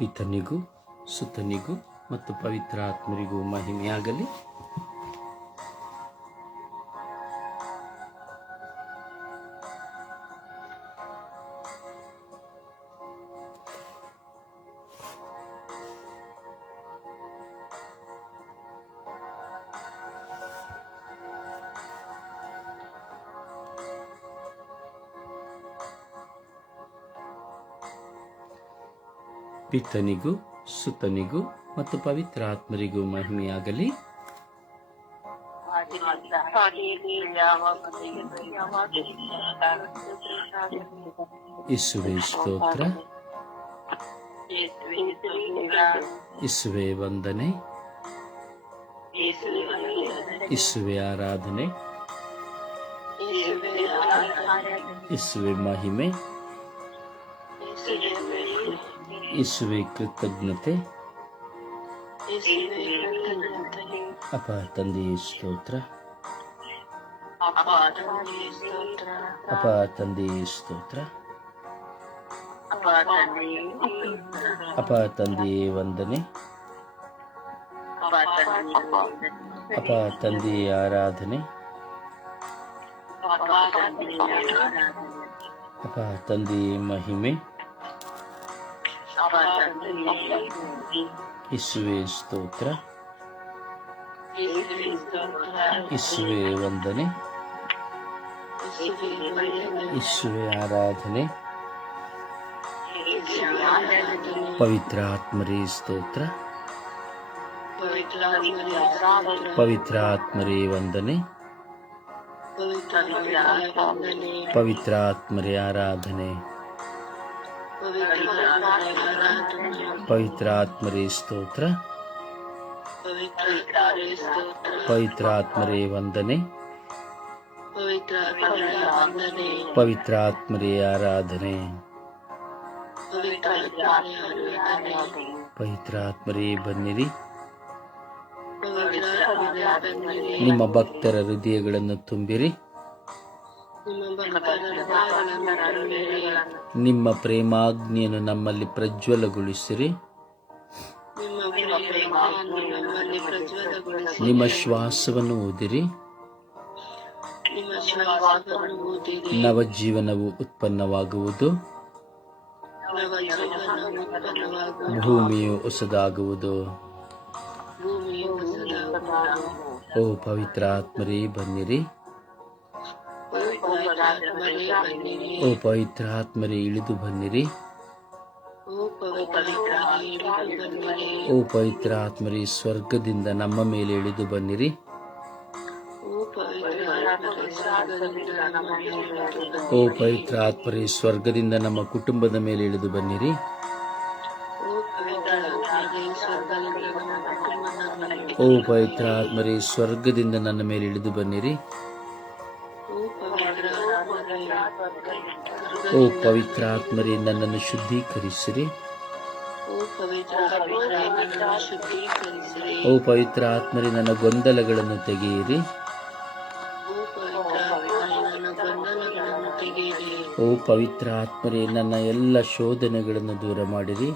ಪಿತನಿಗೂ ಸುತನಿಗೂ ಮತ್ತು ಪವಿತ್ರಾತ್ಮರಿಗೂ ಮಹಿಮೆಯಾಗಲಿ. ಪಿತನಿಗೂ ಸುತನಿಗೂ ಮತ್ತು ಪವಿತ್ರಾತ್ಮರಿಗೂ ಮಹಿಮೆಯಾಗಲಿ. ಯೇಸುವೇ ಸ್ತೋತ್ರ, ಯೇಸುವೇ ವಂದನೆ, ಯೇಸುವೇ ಆರಾಧನೆ, ಯೇಸುವೇ ಮಹಿಮೆ, ಯೇಸುವೇ ಕೃತಜ್ಞತೆ. ಅಪ ತಂದೆಯೇ ಸ್ತೋತ್ರ, ಅಪ ತಂದೆಯೇ ಸ್ತೋತ್ರ, ಅಪ ತಂದೆಯೇ ವಂದನೆ, ಅಪ ತಂದೆಯೇ ಆರಾಧನೆ, ಅಪ ತಂದೆಯೇ ಮಹಿಮೆ, ಯೇಸುವೇ ಸ್ತೋತ್ರ, ಯೇಸುವೇ ವಂದನೆ, ಯೇಸುವೇ ಆರಾಧನೆ, ಪವಿತ್ರಾತ್ಮರೇ ಸ್ತೋತ್ರ, ಪವಿತ್ರಾತ್ಮರೇ ವಂದನೆ, ಪವಿತ್ರಾತ್ಮರೇ ಆರಾಧನೆ, ಪವಿತ್ರಾತ್ಮರೇ ಸ್ತೋತ್ರ, ಪವಿತ್ರಾತ್ಮರೇ ವಂದನೆ, ಪವಿತ್ರಾತ್ಮರೇ ಆರಾಧನೆ, ಪವಿತ್ರಾತ್ಮರೇ ಬನ್ನಿರಿ. ನಿಮ್ಮ ಭಕ್ತರ ಹೃದಯಗಳನ್ನು ತುಂಬಿರಿ. ನಿಮ್ಮ ಪ್ರೇಮಾಗ್ನಿಯನ್ನು ನಮ್ಮಲ್ಲಿ ಪ್ರಜ್ವಲಗೊಳಿಸಿರಿ. ನಿಮ್ಮ ಶ್ವಾಸವನ್ನು ಊದಿರಿ. ನವಜೀವನವು ಉತ್ಪನ್ನವಾಗುವುದು. ಭೂಮಿಯು ಹೊಸದಾಗುವುದು. ಓ ಪವಿತ್ರಾತ್ಮರೇ ಬನ್ನಿರಿ. ಓ ಪವಿತ್ರಾತ್ಮರೇ ಇಳಿದು ಬನ್ನಿರಿ. ಓ ಪವಿತ್ರಾತ್ಮರೇ ಸ್ವರ್ಗದಿಂದ ನಮ್ಮ ಮೇಲೆ ಇಳಿದು ಬನ್ನಿರಿ. ಓ ಪವಿತ್ರಾತ್ಮರೇ ಸ್ವರ್ಗದಿಂದ ನಮ್ಮ ಕುಟುಂಬದ ಮೇಲೆ ಇಳಿದು ಬನ್ನಿರಿ. ಓ ಪವಿತ್ರಾತ್ಮರೇ ಸ್ವರ್ಗದಿಂದ ನನ್ನ ಮೇಲೆ ಇಳಿದು ಬನ್ನಿರಿ. ಓ ಪವಿತ್ರಾತ್ಮರೇ ನನ್ನನ್ನು ಶುದ್ಧೀಕರಿಸಿರಿ. ಓ ಪವಿತ್ರಾತ್ಮರೇ ನನ್ನ ಗೊಂದಲಗಳನ್ನು ತೆಗೆಯಿರಿ. ಓ ಪವಿತ್ರಾತ್ಮರೇ ನನ್ನ ಎಲ್ಲ ಶೋಧನೆಗಳನ್ನು ದೂರ ಮಾಡಿರಿ.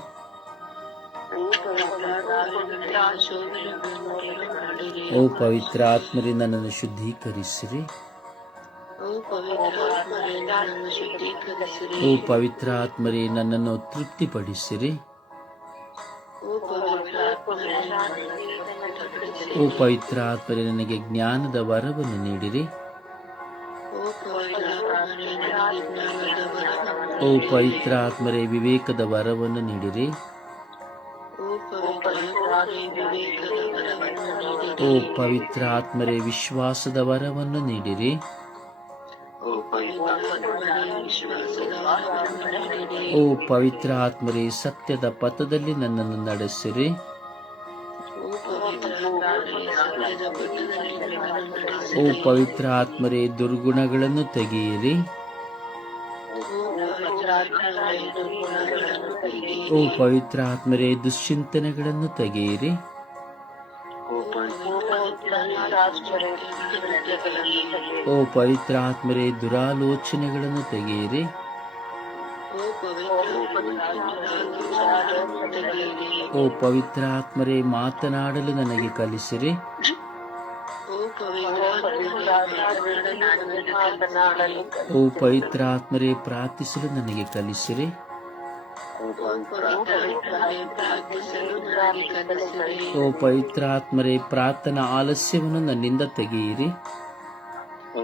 ಓ ಪವಿತ್ರಾತ್ಮರೇ ನನ್ನನ್ನು ಶುದ್ಧೀಕರಿಸಿರಿ. ಓ ಪವಿತ್ರಾತ್ಮರೇ ನನ್ನನ್ನು ತೃಪ್ತಿಪಡಿಸಿರಿ. ಓ ಪವಿತ್ರಾತ್ಮರೇ ನನಗೆ ಜ್ಞಾನದ ವರವನ್ನು ನೀಡಿರಿ. ಓ ಪವಿತ್ರಾತ್ಮರೇ ವಿವೇಕದ ವರವನ್ನು ನೀಡಿರಿ. ಓ ಪವಿತ್ರಾತ್ಮರೇ ವಿಶ್ವಾಸದ ವರವನ್ನು ನೀಡಿರಿ. ಓ ಪವಿತ್ರಾತ್ಮರೇ ಸತ್ಯದ ಪಥದಲ್ಲಿ ನನ್ನನ್ನು ನಡೆಸಿರಿ. ಓ ಪವಿತ್ರಾತ್ಮರೇ ದುರ್ಗುಣಗಳನ್ನು ತೆಗೆಯಿರಿ. ಓ ಪವಿತ್ರಾತ್ಮರೇ ದುಶ್ಚಿಂತನೆಗಳನ್ನು ತೆಗೆಯಿರಿ. ಓ ಪವಿತ್ರಾತ್ಮರೇ ದುರಾಲೋಚನೆಗಳನ್ನು ತೆಗೆಯಿರಿ. ಓ ಪವಿತ್ರಾತ್ಮರೇ, ಮಾತನಾಡಲು ನನಗೆ ಕಲಿಸಿರಿ. ಓ ಪವಿತ್ರಾತ್ಮರೇ, ಪ್ರಾರ್ಥಿಸಲು ನನಗೆ ಕಲಿಸಿರಿ. ಓ ಪವಿತ್ರಾತ್ಮರೇ, ಪ್ರಾರ್ಥನಾ ಆಲಸ್ಯವನ್ನು ನನ್ನಿಂದ ತೆಗೆಯಿರಿ. ಓ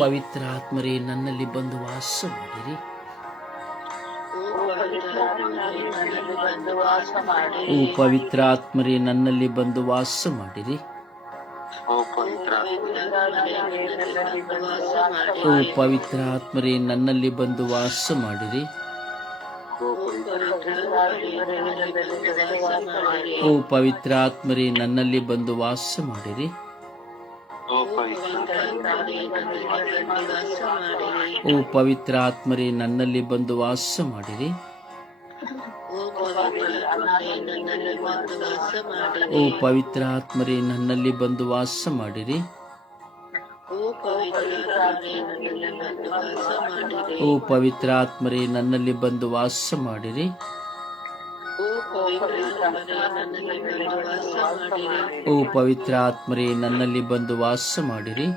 ಪವಿತ್ರಾತ್ಮರೇ, ನನ್ನಲ್ಲಿ ಬಂದು ವಾಸ ಮಾಡಿರಿ. ಓ ಪವಿತ್ರಾತ್ಮರೇ, ನನ್ನಲ್ಲಿ ಬಂದು ವಾಸ ಮಾಡಿರಿ. ಓ ಪವಿತ್ರಾತ್ಮರೇ, ನನ್ನಲ್ಲಿ ಬಂದು ವಾಸ ಮಾಡಿರಿ. ಓ ಪವಿತ್ರಾತ್ಮರೇ, ನನ್ನಲ್ಲಿ ಬಂದು ವಾಸ ಮಾಡಿರಿ. ಓ ಪವಿತ್ರಾತ್ಮರೇ, ನನ್ನಲ್ಲಿ ಬಂದು ವಾಸ ಮಾಡಿರಿ. ಓ ಪವಿತ್ರಾತ್ಮರೇ, ನನ್ನಲ್ಲಿ ಬಂದು ವಾಸ ಮಾಡಿರಿ. ಓ ಪವಿತ್ರಾತ್ಮರೇ, ನನ್ನಲ್ಲಿ ಬಂದು ವಾಸ ಮಾಡಿರಿ. ಓ ಪವಿತ್ರಾತ್ಮರೇ, ನನ್ನಲ್ಲಿ ಬಂದು ವಾಸ ಮಾಡಿರಿ.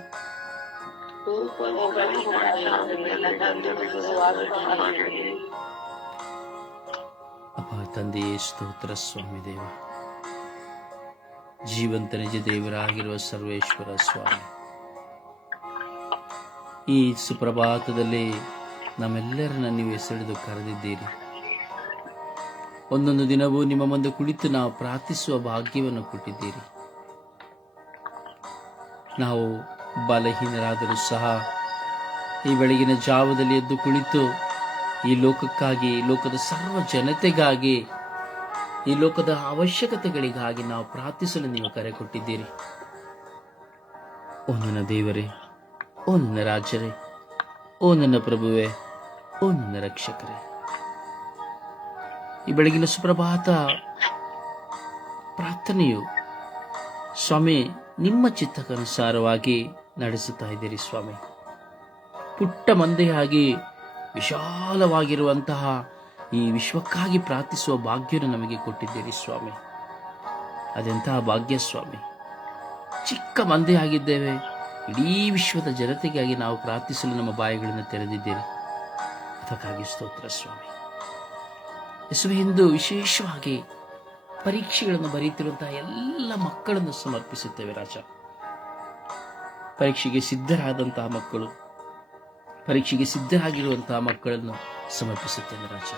ಅಪ್ಪ ತಂದೆಯೇ, ಸ್ತೋತ್ರ ಸ್ವಾಮಿ ದೇವ, ಜೀವಂತ ನಿಜ ದೇವರಾಗಿರುವ ಸರ್ವೇಶ್ವರ ಸ್ವಾಮಿ, ಈ ಸುಪ್ರಭಾತದಲ್ಲಿ ನಮ್ಮೆಲ್ಲರನ್ನ ನೀವು ಹೆಸರಿದು ಕರೆದಿದ್ದೀರಿ. ಒಂದೊಂದು ದಿನವೂ ನಿಮ್ಮ ಮುಂದೆ ಕುಳಿತು ನಾವು ಪ್ರಾರ್ಥಿಸುವ ಭಾಗ್ಯವನ್ನು ಕೊಟ್ಟಿದ್ದೀರಿ. ನಾವು ಬಲಹೀನರಾದರೂ ಸಹ ಈ ಬೆಳಗಿನ ಜಾವದಲ್ಲಿ ಎದ್ದು ಕುಳಿತು ಈ ಲೋಕಕ್ಕಾಗಿ, ಲೋಕದ ಸರ್ವ ಜನತೆಗಾಗಿ, ಈ ಲೋಕದ ಅವಶ್ಯಕತೆಗಳಿಗಾಗಿ ನಾವು ಪ್ರಾರ್ಥಿಸಲು ನೀವು ಕರೆ ಕೊಟ್ಟಿದ್ದೀರಿ. ಓ ನನ್ನ ದೇವರೇ, ಓ ನನ್ನ ರಾಜರೇ, ಓ ನನ್ನ ಪ್ರಭುವೇ, ಓ ನನ್ನ ರಕ್ಷಕರೇ, ಈ ಬೆಳಗಿನ ಸುಪ್ರಭಾತ ಪ್ರಾರ್ಥನೆಯು ಸ್ವಾಮಿ ನಿಮ್ಮ ಚಿತ್ತಕ್ಕನುಸಾರವಾಗಿ ನಡೆಸುತ್ತಾ ಇದ್ದೀರಿ ಸ್ವಾಮಿ. ಪುಟ್ಟ ಮಂದೆಯಾಗಿ ವಿಶಾಲವಾಗಿರುವಂತಹ ಈ ವಿಶ್ವಕ್ಕಾಗಿ ಪ್ರಾರ್ಥಿಸುವ ಭಾಗ್ಯವನ್ನು ನಮಗೆ ಕೊಟ್ಟಿದ್ದೀರಿ ಸ್ವಾಮಿ. ಅದೆಂತಹ ಭಾಗ್ಯ ಸ್ವಾಮಿ. ಚಿಕ್ಕ ಮಂದೆಯಾಗಿದ್ದೇವೆ, ಇಡೀ ವಿಶ್ವದ ಜನತೆಗಾಗಿ ನಾವು ಪ್ರಾರ್ಥಿಸಲು ನಮ್ಮ ಬಾಯಿಗಳನ್ನು ತೆರೆದಿದ್ದೀರಿ. ಅದಕ್ಕಾಗಿ ಸ್ತೋತ್ರ ಸ್ವಾಮಿ. ಯೇಸುವೆ, ಇಂದು ವಿಶೇಷವಾಗಿ ಪರೀಕ್ಷೆಗಳನ್ನು ಬರೆಯುತ್ತಿರುವಂತಹ ಎಲ್ಲ ಮಕ್ಕಳನ್ನು ಸಮರ್ಪಿಸುತ್ತೇವೆ ರಾಜ. ಪರೀಕ್ಷೆಗೆ ಸಿದ್ಧರಾದಂತಹ ಮಕ್ಕಳು, ಪರೀಕ್ಷೆಗೆ ಸಿದ್ಧರಾಗಿರುವಂತಹ ಮಕ್ಕಳನ್ನು ಸಮರ್ಪಿಸುತ್ತೇವೆ ರಾಜ.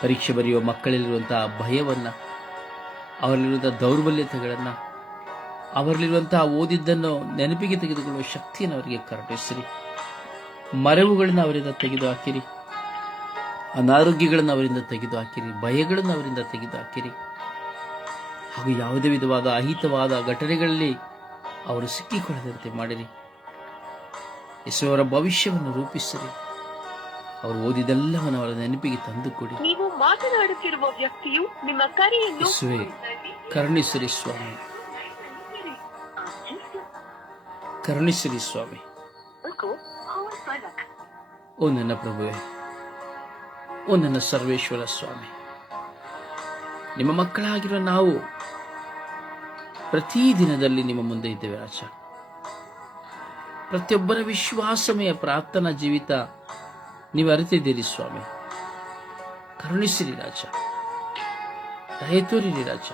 ಪರೀಕ್ಷೆ ಬರೆಯುವ ಮಕ್ಕಳಲ್ಲಿರುವಂತಹ ಭಯವನ್ನ, ಅವರಲ್ಲಿರುವಂತಹ ದೌರ್ಬಲ್ಯತೆಗಳನ್ನ, ಅವರಲ್ಲಿರುವಂತಹ ಓದಿದ್ದನ್ನು ನೆನಪಿಗೆ ತೆಗೆದುಕೊಳ್ಳುವ ಶಕ್ತಿಯನ್ನು ಅವರಿಗೆ ಕರುಣಿಸಿರಿ. ಮರೆವುಗಳನ್ನು ಅವರಿಂದ ತೆಗೆದು ಹಾಕಿರಿ. ಅನಾರೋಗ್ಯಗಳನ್ನು ಅವರಿಂದ ತೆಗೆದು ಹಾಕಿರಿ. ಭಯಗಳನ್ನು ಅವರಿಂದ ತೆಗೆದು ಹಾಕಿರಿ. ಹಾಗೂ ಯಾವುದೇ ವಿಧವಾದ ಅಹಿತವಾದ ಘಟನೆಗಳಲ್ಲಿ ಅವರು ಸಿಕ್ಕಿಕೊಳ್ಳದಂತೆ ಮಾಡಿರಿ. ಯೇಸುವರ ಭವಿಷ್ಯವನ್ನು ರೂಪಿಸಿರಿ. ಅವರು ಓದಿದೆಲ್ಲವನ್ನು ಅವರ ನೆನಪಿಗೆ ತಂದು ಕೊಡಿ. ನೀವು ಮಾತನಾಡುತ್ತಿರುವ ವ್ಯಕ್ತಿಯು ನಿಮ್ಮ ಕರೆಯನ್ನು ಯೇಸುವೆ, ಕರುಣಿಸಿರಿ ಸ್ವಾಮಿ, ಕರುಣಿಸಿರಿ ಸ್ವಾಮಿ. ಓ ನನ್ನ ಪ್ರಭುವೇ, ಓ ನನ್ನ ಸರ್ವೇಶ್ವರ ಸ್ವಾಮಿ, ನಿಮ್ಮ ಮಕ್ಕಳಾಗಿರೋ ನಾವು ಪ್ರತಿ ದಿನದಲ್ಲಿ ನಿಮ್ಮ ಮುಂದೆ ಇದ್ದೇವೆ ರಾಜ. ಪ್ರತಿಯೊಬ್ಬರ ವಿಶ್ವಾಸಮಯ ಪ್ರಾರ್ಥನಾ ಜೀವಿತ ನೀವು ಅರಿತಿದ್ದೀರಿ ಸ್ವಾಮಿ. ಕರುಣಿಸಿರಿ ರಾಜ, ದಯೆ ತೋರಿರಿ ರಾಜ.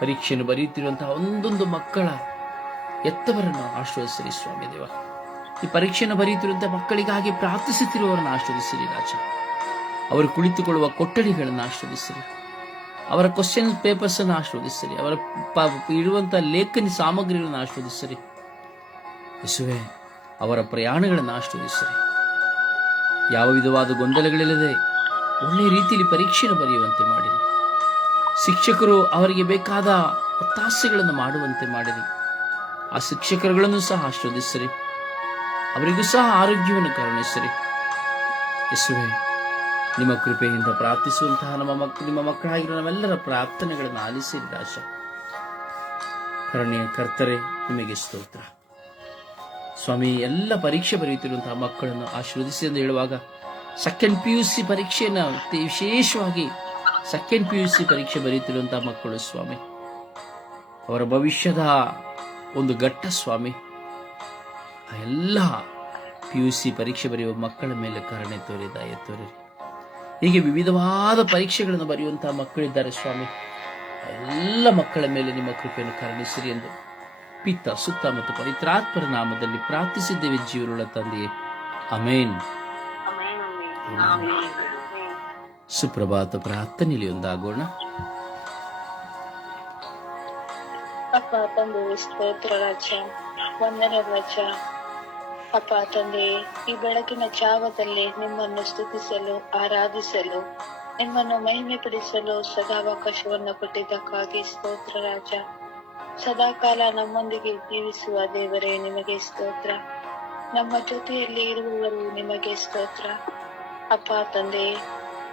ಪರೀಕ್ಷೆಯನ್ನು ಬರೆಯುತ್ತಿರುವಂತಹ ಒಂದೊಂದು ಮಕ್ಕಳ ಎತ್ತವರನ್ನು ಆಶೀರ್ವದಿಸಿರಿ ಸ್ವಾಮಿ ದೇವ. ಈ ಪರೀಕ್ಷೆಯನ್ನು ಬರೆಯುತ್ತಿರುವಂತಹ ಮಕ್ಕಳಿಗಾಗಿ ಪ್ರಾರ್ಥಿಸುತ್ತಿರುವವರನ್ನು ಆಶೀರ್ವದಿಸಿರಿ ರಾಜ. ಅವರು ಕುಳಿತುಕೊಳ್ಳುವ ಕೊಠಡಿಗಳನ್ನು ಆಶೀರ್ವದಿಸಿರಿ. ಅವರ ಕ್ವಶನ್ ಪೇಪರ್ಸ್ ಅನ್ನು ಆಶೀರ್ವದಿಸಿರಿ. ಅವರ ಇರುವಂತಹ ಲೇಖನಿ ಸಾಮಗ್ರಿಗಳನ್ನು ಆಶೀರ್ವದಿಸಿರಿ. ಯೇಸುವೆ, ಅವರ ಪ್ರಯಾಣಗಳನ್ನು ಆಶೀರ್ವದಿಸಿರಿ. ಯಾವ ವಿಧವಾದ ಗೊಂದಲಗಳಿಲ್ಲದೆ ಒಳ್ಳೆಯ ರೀತಿಯಲ್ಲಿ ಪರೀಕ್ಷೆಯನ್ನು ಬರೆಯುವಂತೆ ಮಾಡಿರಿ. ಶಿಕ್ಷಕರು ಅವರಿಗೆ ಬೇಕಾದ ಒತ್ತಾಸೆಗಳನ್ನು ಮಾಡುವಂತೆ ಮಾಡಿರಿ. ಆ ಶಿಕ್ಷಕರುಗಳನ್ನು ಸಹ ಆಶೀರ್ವದಿಸಿರಿ. ಅವರಿಗೂ ಸಹ ಆರೋಗ್ಯವನ್ನು ಕರುಣಿಸಿರಿ. ಯೇಸುವೆ, ನಿಮ್ಮ ಕೃಪೆಯಿಂದ ಪ್ರಾರ್ಥಿಸುವಂತಹ ನಿಮ್ಮ ಮಕ್ಕಳಾಗಿರುವ ನಮ್ಮೆಲ್ಲರ ಪ್ರಾರ್ಥನೆಗಳನ್ನು ಆಲಿಸಿರಿ ರಾಜ. ಕರುಣೆಯ ಕರ್ತರೆ, ನಿಮಗೆ ಸ್ತೋತ್ರ. ಸ್ವಾಮಿ, ಎಲ್ಲ ಪರೀಕ್ಷೆ ಬರೆಯುತ್ತಿರುವಂತಹ ಮಕ್ಕಳನ್ನು ಆಶೀರ್ವದಿಸಿ ಎಂದು ಹೇಳುವಾಗ ಸೆಕೆಂಡ್ PUC ಪರೀಕ್ಷೆಯನ್ನು ವಿಶೇಷವಾಗಿ ಸೆಕೆಂಡ್ PUC ಪರೀಕ್ಷೆ ಬರೆಯುತ್ತಿರುವಂತಹ ಮಕ್ಕಳು ಸ್ವಾಮಿ, ಅವರ ಭವಿಷ್ಯದ ಒಂದು ಘಟ್ಟ ಸ್ವಾಮಿ. ಆ ಎಲ್ಲ PUC ಪರೀಕ್ಷೆ ಬರೆಯುವ ಮಕ್ಕಳ ಮೇಲೆ ಕರುಣೆ ತೋರಿ, ದಯೆ ತೋರಿ. ಹೀಗೆ ವಿವಿಧವಾದ ಪರೀಕ್ಷೆಗಳನ್ನು ಬರೆಯುವಂತಹ ಮಕ್ಕಳಿದ್ದಾರೆ ಸ್ವಾಮಿ. ಎಲ್ಲ ಮಕ್ಕಳ ಮೇಲೆ ನಿಮ್ಮ ಕೃಪೆಯನ್ನು ಕರುಣಿಸಿರಿ ಎಂದು ಪಿತ, ಸುತ್ತ ಮತ್ತು ಪವಿತ್ರಾತ್ಮರ ನಾಮದಲ್ಲಿ ಪ್ರಾರ್ಥಿಸಿದ್ದೇವೆ ಜೀವರುಳ್ಳ ತಂದೆಯೇ, ಆಮೇನ್. ಸುಪ್ರಭಾತ ಪ್ರಾರ್ಥನೆಯಲ್ಲಿ ಒಂದಾಗೋಣ. ಅಪ್ಪ ತಂದೆ, ಸ್ತೋತ್ರ ರಾಜ, ವಂದನೆ ರಾಜ. ಅಪ್ಪ ತಂದೆ, ಈ ಬೆಳಕಿನ ಜಾವದಲ್ಲಿ ನಿಮ್ಮನ್ನು ಸ್ತುತಿಸಲು, ಆರಾಧಿಸಲು, ನಿಮ್ಮನ್ನು ಮಹಿಮೆ ಪಡಿಸಲು ಸದಾವಕಾಶವನ್ನು ಕೊಟ್ಟಿದ್ದಕ್ಕಾಗಿ ಸ್ತೋತ್ರ ರಾಜ. ಸದಾಕಾಲ ನಮ್ಮೊಂದಿಗೆ ಜೀವಿಸುವ ದೇವರೇ ನಿಮಗೆ ಸ್ತೋತ್ರ. ನಮ್ಮ ಜೊತೆಯಲ್ಲಿ ಇರುವವರು ನಿಮಗೆ ಸ್ತೋತ್ರ. ಅಪ್ಪ ತಂದೆ,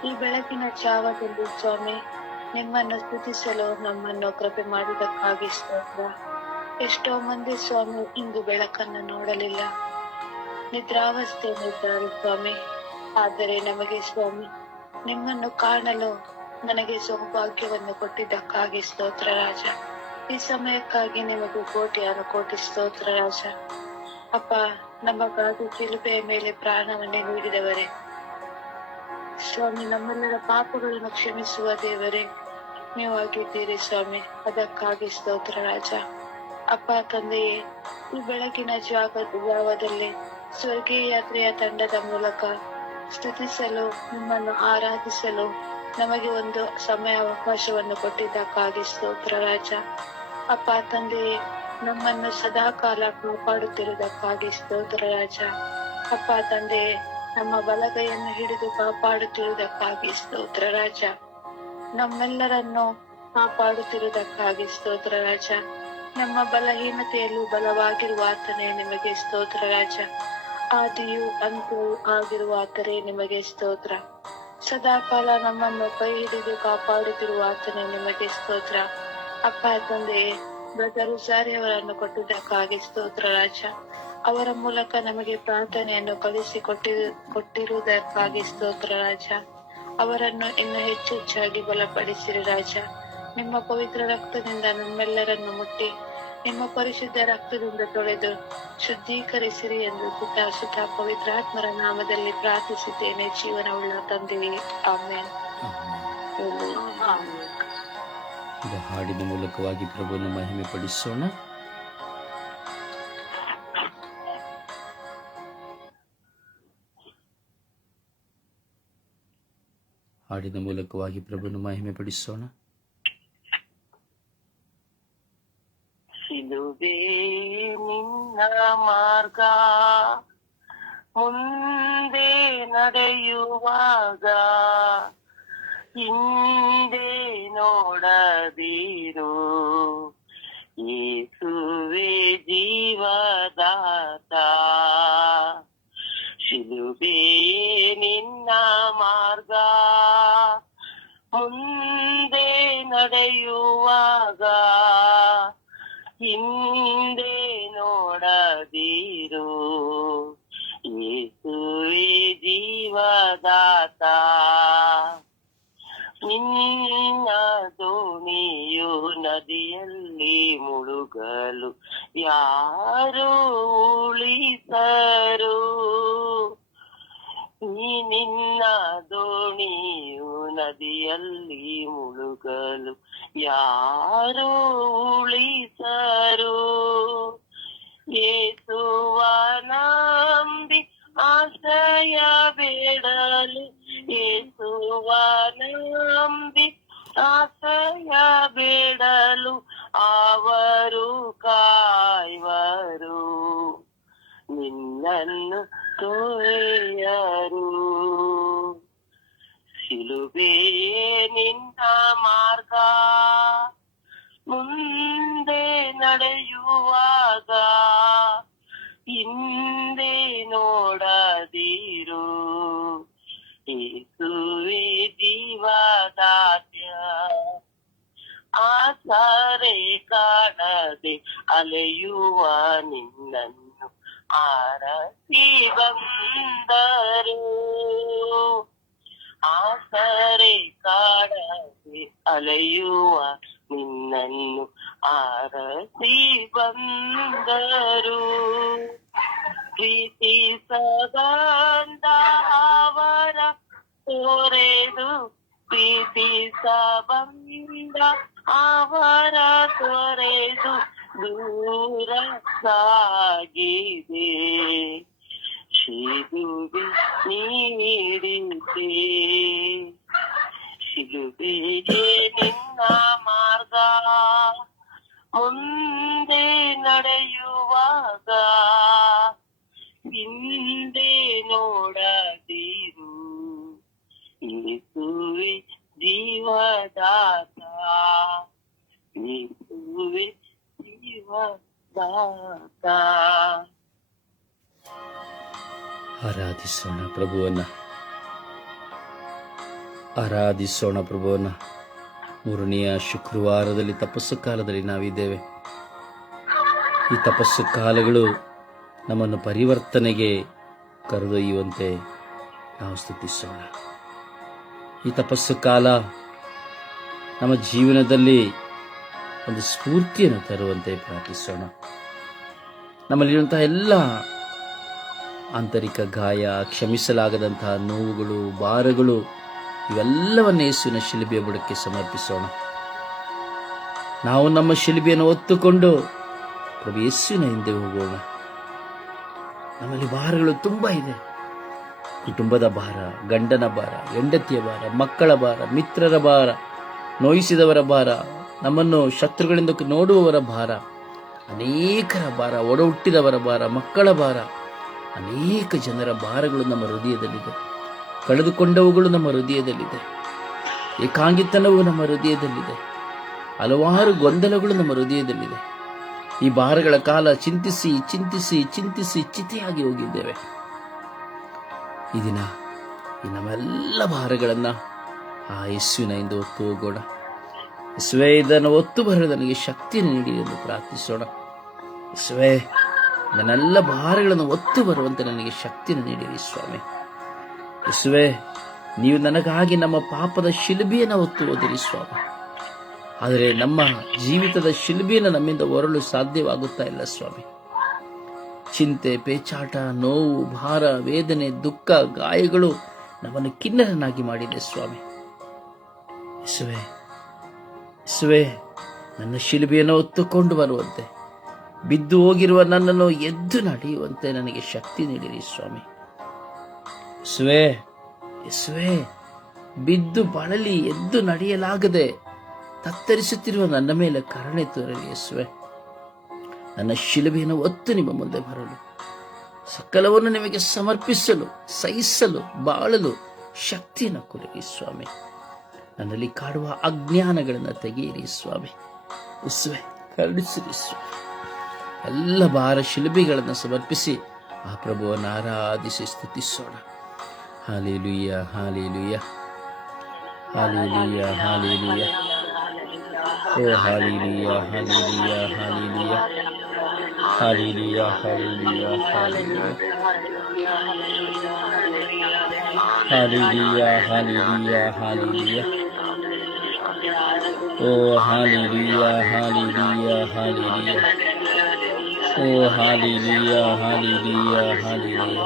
ಈ ಬೆಳಕಿನ ಜಾವದಲ್ಲಿ ಸ್ವಾಮಿ ನಿಮ್ಮನ್ನು ಸ್ತುತಿಸಲು ನಮ್ಮನ್ನು ಕೃಪೆ ಮಾಡಿದ್ದಕ್ಕಾಗಿ ಸ್ತೋತ್ರ. ಎಷ್ಟೋ ಮಂದಿ ಸ್ವಾಮಿ ಇಂದು ಬೆಳಕನ್ನು ನೋಡಲಿಲ್ಲ, ನಿದ್ರಾವಸ್ಥೆಯಲ್ಲಿದ್ದಾರೆ ಸ್ವಾಮಿ. ಆದರೆ ನಮಗೆ ಸ್ವಾಮಿ ನಿಮ್ಮನ್ನು ಕಾಣಲು ನನಗೆ ಸೌಭಾಗ್ಯವನ್ನು ಕೊಟ್ಟಿದ್ದಕ್ಕಾಗಿ ಸ್ತೋತ್ರ ರಾಜ. ಈ ಸಮಯಕ್ಕಾಗಿ ನಿಮಗೆ ಕೋಟಿ ಸ್ತೋತ್ರ ರಾಜ. ಅಪ್ಪ, ನಮಗಾಗಿ ಶಿಲುಬೆಯ ಮೇಲೆ ಪ್ರಾಣವನ್ನೇ ನೀಡಿದವರೇ ಸ್ವಾಮಿ, ನಮ್ಮೆಲ್ಲರ ಪಾಪಗಳನ್ನು ಕ್ಷಮಿಸುವ ದೇವರೇ ನೀವಾಗಿದ್ದೀರಿ ಸ್ವಾಮಿ, ಅದಕ್ಕಾಗಿ ಸ್ತೋತ್ರ ರಾಜ. ಅಪ್ಪ ತಂದೆಯೇ, ಈ ಬೆಳಕಿನ ಜಾವದಲ್ಲಿ ಸ್ವರ್ಗೀಯ ಯಾತ್ರೆಯ ತಂಡದ ಮೂಲಕ ಸ್ತುತಿಸಲು, ನಿಮ್ಮನ್ನು ಆರಾಧಿಸಲು ನಮಗೆ ಒಂದು ಸಮಯ ಅವಕಾಶವನ್ನು ಕೊಟ್ಟಿದ್ದಕ್ಕಾಗಿ ಸ್ತೋತ್ರ ರಾಜ. ಅಪ್ಪ ತಂದೆಯೇ, ನಮ್ಮನ್ನು ಸದಾಕಾಲ ಕಾಪಾಡುತ್ತಿರುವುದಕ್ಕಾಗಿ ಸ್ತೋತ್ರ ರಾಜ. ಅಪ್ಪ ತಂದೆಯೇ, ನಮ್ಮ ಬಲಗೈಯನ್ನು ಹಿಡಿದು ಕಾಪಾಡುತ್ತಿರುವುದಕ್ಕಾಗಿ ಸ್ತೋತ್ರ ರಾಜ. ನಮ್ಮೆಲ್ಲರನ್ನು ಕಾಪಾಡುತ್ತಿರುವುದಕ್ಕಾಗಿ ಸ್ತೋತ್ರ ರಾಜ. ನಮ್ಮ ಬಲಹೀನತೆಯಲ್ಲೂ ಬಲವಾಗಿರುವ ಆತನೇ ನಿಮಗೆ ಸ್ತೋತ್ರ ರಾಜ. ಆದಿಯೂ ಅಂತ್ಯವೂ ಆಗಿರುವ ಆತನೇ ನಿಮಗೆ ಸ್ತೋತ್ರ. ಸದಾಕಾಲ ನಮ್ಮನ್ನು ಕೈ ಹಿಡಿದು ಕಾಪಾಡುತ್ತಿರುವ ಆತನೇ ನಿಮಗೆ ಸ್ತೋತ್ರ. ಅಪ್ಪ ತಂದೆಯೇ, ಬ್ರದರ್ ಉಸಾರಿ ಅವರನ್ನು ಕೊಟ್ಟಿದ್ದಕ್ಕಾಗಿ ಸ್ತೋತ್ರ ರಾಜ. ಅವರ ಮೂಲಕ ನಮಗೆ ಪ್ರಾರ್ಥನೆಯನ್ನು ಕೊಟ್ಟಿರುವುದಕ್ಕಾಗಿ ಸ್ತೋತ್ರ ರಾಜ. ಅವರನ್ನು ಇನ್ನು ಹೆಚ್ಚಾಗಿ ಬಲಪಡಿಸಿರಿ ರಾಜ. ನಿಮ್ಮ ಪವಿತ್ರ ರಕ್ತದಿಂದ ನಮ್ಮೆಲ್ಲರನ್ನು ಮುಟ್ಟಿ ನಿಮ್ಮ ಪರಿಶುದ್ಧ ರಕ್ತದಿಂದ ತೊಳೆದು ಶುದ್ಧೀಕರಿಸಿರಿ ಎಂದು ಪಿತ, ಸುತ ಪವಿತ್ರಾತ್ಮರ ನಾಮದಲ್ಲಿ ಪ್ರಾರ್ಥಿಸಿದ್ದೇನೆ ಜೀವನವುಳ್ಳ ತಂದೆಯೇ, ಆಮೇನ್. ಹಾಡಿನ ಮೂಲಕವಾಗಿ ಪ್ರಭುವನ್ನು ಮಹಿಮೆ ಪಡಿಸೋಣ. ಹಾಡಿನ ಮೂಲಕವಾಗಿ ಪ್ರಭುವನ್ನು ಮಹಿಮೆ ಪಡಿಸೋಣ. ಶಿಲುಬೆ ನಿನ್ನ ಮಾರ್ಗ, ಮುಂದೆ ನಡೆಯುವಾಗ ಹಿಂದೆ ನೋಡದಿರು. ಯೇಸುವೆ ಜೀವದಾತ, ಶಿಲುಬೆ ನಿನ್ನ ಮಾರ್ಗ, ಮುಂದೆ ನಡೆಯುವಾಗ ಹಿಂದೆ ನೋಡದಿರು. ಯೇಸುವೆ ಜೀವದಾತ, ನಿನ್ನ ದೋಣಿಯು ನದಿಯಲ್ಲಿ ಮುಳುಗಲು ಯಾರು ಉಳಿಸರು. ನಿನ್ನ ದೋಣಿಯು ನದಿಯಲ್ಲಿ ಮುಳುಗಲು ಯಾರು ಉಳಿಸರು. ಯೇಸುವ ನಂಬಿ ಆಶ್ರಯ ಬೇಡಲು, ಯೇಸುವ ನಂಬಿ ಆಶ್ರಯ ಬೇಡಲು ಅವರು ಕಾಯುವರು, ನಿನ್ನನ್ನು ತೊರೆಯರು. ಶಿಲುಬೆ ನಿನ್ನ ಮಾರ್ಗ, ಮುಂದೆ ನಡೆಯುವಾಗ ಹಿಂದೆ ನೋಡದಿರು. ಯೇಸುವೆ ಜೀವದಾತ್ಯ, ಆಸರೆ ಕಾಣದೆ ಅಲೆಯುವ ನಿನ್ನನ್ನು ಆರತಿ ಬಂದರು ಆಸರೆ ಕಾಡದೆ ಅಲೆಯುವ ನಿನ್ನನ್ನು ಆರತಿ ಬಂದರು ಪ್ರೀತಿ ಸಬಂಧ ಅವರ ತೋರೆದು ಪ್ರೀತಿ ಸಂಬಂಧ ಅವರ ತೊರೆದು ದೂರ ಸಾಗಿದೆ ಶಿಲುಬೆ ನೀಡಿದೆ ಶಿಲುಬೆಗೆ ನಿನ್ನ ಮಾರ್ಗ ಮುಂದೆ ನಡೆಯುವಾಗ ಹಿಂದೆ ನೋಡದಿರು ಯೇಸುವೆ ಜೀವದಾತ ಯೇಸುವೆ ಜೀವದಾತ. ಆರಾಧಿಸೋಣ ಪ್ರಭುವನ್ನ, ಆರಾಧಿಸೋಣ ಪ್ರಭುವನ್ನ. ಮೂರನೆಯ ಶುಕ್ರವಾರದಲ್ಲಿ ತಪಸ್ಸು ಕಾಲದಲ್ಲಿ ನಾವಿದ್ದೇವೆ. ಈ ತಪಸ್ಸು ಕಾಲಗಳು ನಮ್ಮನ್ನು ಪರಿವರ್ತನೆಗೆ ಕರೆದೊಯ್ಯುವಂತೆ ನಾವು ಸ್ತುತಿಸೋಣ. ಈ ತಪಸ್ಸು ಕಾಲ ನಮ್ಮ ಜೀವನದಲ್ಲಿ ಒಂದು ಸ್ಫೂರ್ತಿಯನ್ನು ತರುವಂತೆ ಪ್ರಾರ್ಥಿಸೋಣ. ನಮ್ಮಲ್ಲಿರುವಂತಹ ಎಲ್ಲ ಆಂತರಿಕ ಗಾಯ, ಕ್ಷಮಿಸಲಾಗದಂತಹ ನೋವುಗಳು, ಭಾರಗಳು ಇವೆಲ್ಲವನ್ನ ಯೇಸುವಿನ ಶಿಲುಬೆಯ ಬುಡಕ್ಕೆ ಸಮರ್ಪಿಸೋಣ. ನಾವು ನಮ್ಮ ಶಿಲುಬೆಯನ್ನು ಹೊತ್ತುಕೊಂಡು ಪ್ರಭು ಯೇಸುವಿನ ಹಿಂದೆ ಹೋಗೋಣ. ನಮ್ಮಲ್ಲಿ ಭಾರಗಳು ತುಂಬ ಇದೆ. ಕುಟುಂಬದ ಭಾರ, ಗಂಡನ ಭಾರ, ಹೆಂಡತಿಯ ಭಾರ, ಮಕ್ಕಳ ಭಾರ, ಮಿತ್ರರ ಭಾರ, ನೋಯಿಸಿದವರ ಭಾರ, ನಮ್ಮನ್ನು ಶತ್ರುಗಳಿಂದ ನೋಡುವವರ ಭಾರ, ಅನೇಕರ ಭಾರ, ಒಡ ಹುಟ್ಟಿದವರ ಭಾರ, ಮಕ್ಕಳ ಭಾರ, ಅನೇಕ ಜನರ ಭಾರಗಳು ನಮ್ಮ ಹೃದಯದಲ್ಲಿದೆ. ಕಳೆದುಕೊಂಡವುಗಳು ನಮ್ಮ ಹೃದಯದಲ್ಲಿದೆ. ಏಕಾಂಗಿತನವು ನಮ್ಮ ಹೃದಯದಲ್ಲಿದೆ. ಹಲವಾರು ಗೊಂದಲಗಳು ನಮ್ಮ ಹೃದಯದಲ್ಲಿದೆ. ಈ ಭಾರಗಳ ಕಾಲ ಚಿಂತಿಸಿ ಚಿಂತಿಸಿ ಚಿಂತಿಸಿ ಚಿತೆಯಾಗಿ ಹೋಗಿದ್ದೇವೆ. ಈ ದಿನ ಈ ನಮ್ಮೆಲ್ಲ ಭಾರಗಳನ್ನ ಆ ಯೇಸುವಿನ ಹಿಂದೆ ಹೊತ್ತು ಹೋಗೋಣ. ಯೇಸುವೇ, ಇದನ್ನು ಹೊತ್ತು ಬರಲು ನನಗೆ ಶಕ್ತಿಯನ್ನು ನೀಡಿ ಎಂದು ಪ್ರಾರ್ಥಿಸೋಣ. ಯೇಸುವೇ, ನನ್ನೆಲ್ಲ ಭಾರಗಳನ್ನು ಹೊತ್ತು ಬರುವಂತೆ ನನಗೆ ಶಕ್ತಿಯನ್ನು ನೀಡಿರಿ ಸ್ವಾಮಿ. ಯೇಸುವೇ, ನೀವು ನನಗಾಗಿ ನಮ್ಮ ಪಾಪದ ಶಿಲುಬೆಯನ್ನು ಹೊತ್ತು ಹೋದಿರಿ ಸ್ವಾಮಿ. ಆದರೆ ನಮ್ಮ ಜೀವಿತದ ಶಿಲುಬೆಯನ್ನು ನಮ್ಮಿಂದ ಹೊರಲು ಸಾಧ್ಯವಾಗುತ್ತಾ ಇಲ್ಲ ಸ್ವಾಮಿ. ಚಿಂತೆ, ಪೇಚಾಟ, ನೋವು, ಭಾರ, ವೇದನೆ, ದುಃಖ, ಗಾಯಗಳು ನಮ್ಮನ್ನು ಕಿನ್ನರನಾಗಿ ಮಾಡಿದೆ ಸ್ವಾಮಿ. ಯೇಸುವೇ, ಯೇಸುವೇ, ನನ್ನ ಶಿಲುಬೆಯನ್ನು ಹೊತ್ತುಕೊಂಡು ಬರುವಂತೆ, ಬಿದ್ದು ಹೋಗಿರುವ ನನ್ನನ್ನು ಎದ್ದು ನಡೆಯುವಂತೆ ನನಗೆ ಶಕ್ತಿ ನೀಡಿರಿ ಸ್ವಾಮಿ. ಯೇಸುವೇ, ಯೇಸುವೇ, ಬಿದ್ದು ಬಳಲಿ ಎದ್ದು ನಡೆಯಲಾಗದೆ ತತ್ತರಿಸುತ್ತಿರುವ ನನ್ನ ಮೇಲೆ ಕರುಣೆ ತೋರಲಿ ಯೇಸುವೇ. ನನ್ನ ಶಿಲುಬೆಯನ್ನು ಹೊತ್ತು ನಿಮ್ಮ ಮುಂದೆ ಬರಲು, ಸಕಲವನ್ನು ನಿಮಗೆ ಸಮರ್ಪಿಸಲು, ಸಹಿಸಲು, ಬಾಳಲು ಶಕ್ತಿಯನ್ನು ಕೊಡಿರಿ ಸ್ವಾಮಿ. ನನ್ನಲ್ಲಿ ಕಾಡುವ ಅಜ್ಞಾನಗಳನ್ನು ತೆಗೆಯಿರಿ ಸ್ವಾಮಿ. ಯೇಸುವೇ, ಕರುಣಿಸಿರಿ ಸ್ವಾಮಿ. ಎಲ್ಲ ಭಾರ ಶಿಲುಬೆಗಳನ್ನು ಸಮರ್ಪಿಸಿ ಆ ಪ್ರಭುವನ್ನು ಆರಾಧಿಸಿ ಸ್ತುತಿಸೋಣ. ಹಾಲೆಲೂಯ, ಹಾಲೆಲೂಯ, ಹಾಲೆಲೂಯ, ಹಾಲೆಲೂಯ. ಓ ಹಾಲೆಲೂಯ, ಹಾಲೆಲೂಯ, ಹಾಲೆಲೂಯ, ಹಾಲೆಲೂಯ, ಹಾಲೆಲೂಯ, ಹಾಲೆಲೂಯ, ಹಾಲೆಲೂಯ, ಹಾಲೆಲೂಯ, ಹಾಲೆಲೂಯ. ಓ ಹಾಲೆಲೂಯ, ಹಾಲೆಲೂಯ, ಹಾಲೆಲೂಯ. ಓ ಹಾಲೆಲೂಯ, ಹಾಲೆಲೂಯ, ಹಾಲೆಲೂಯ.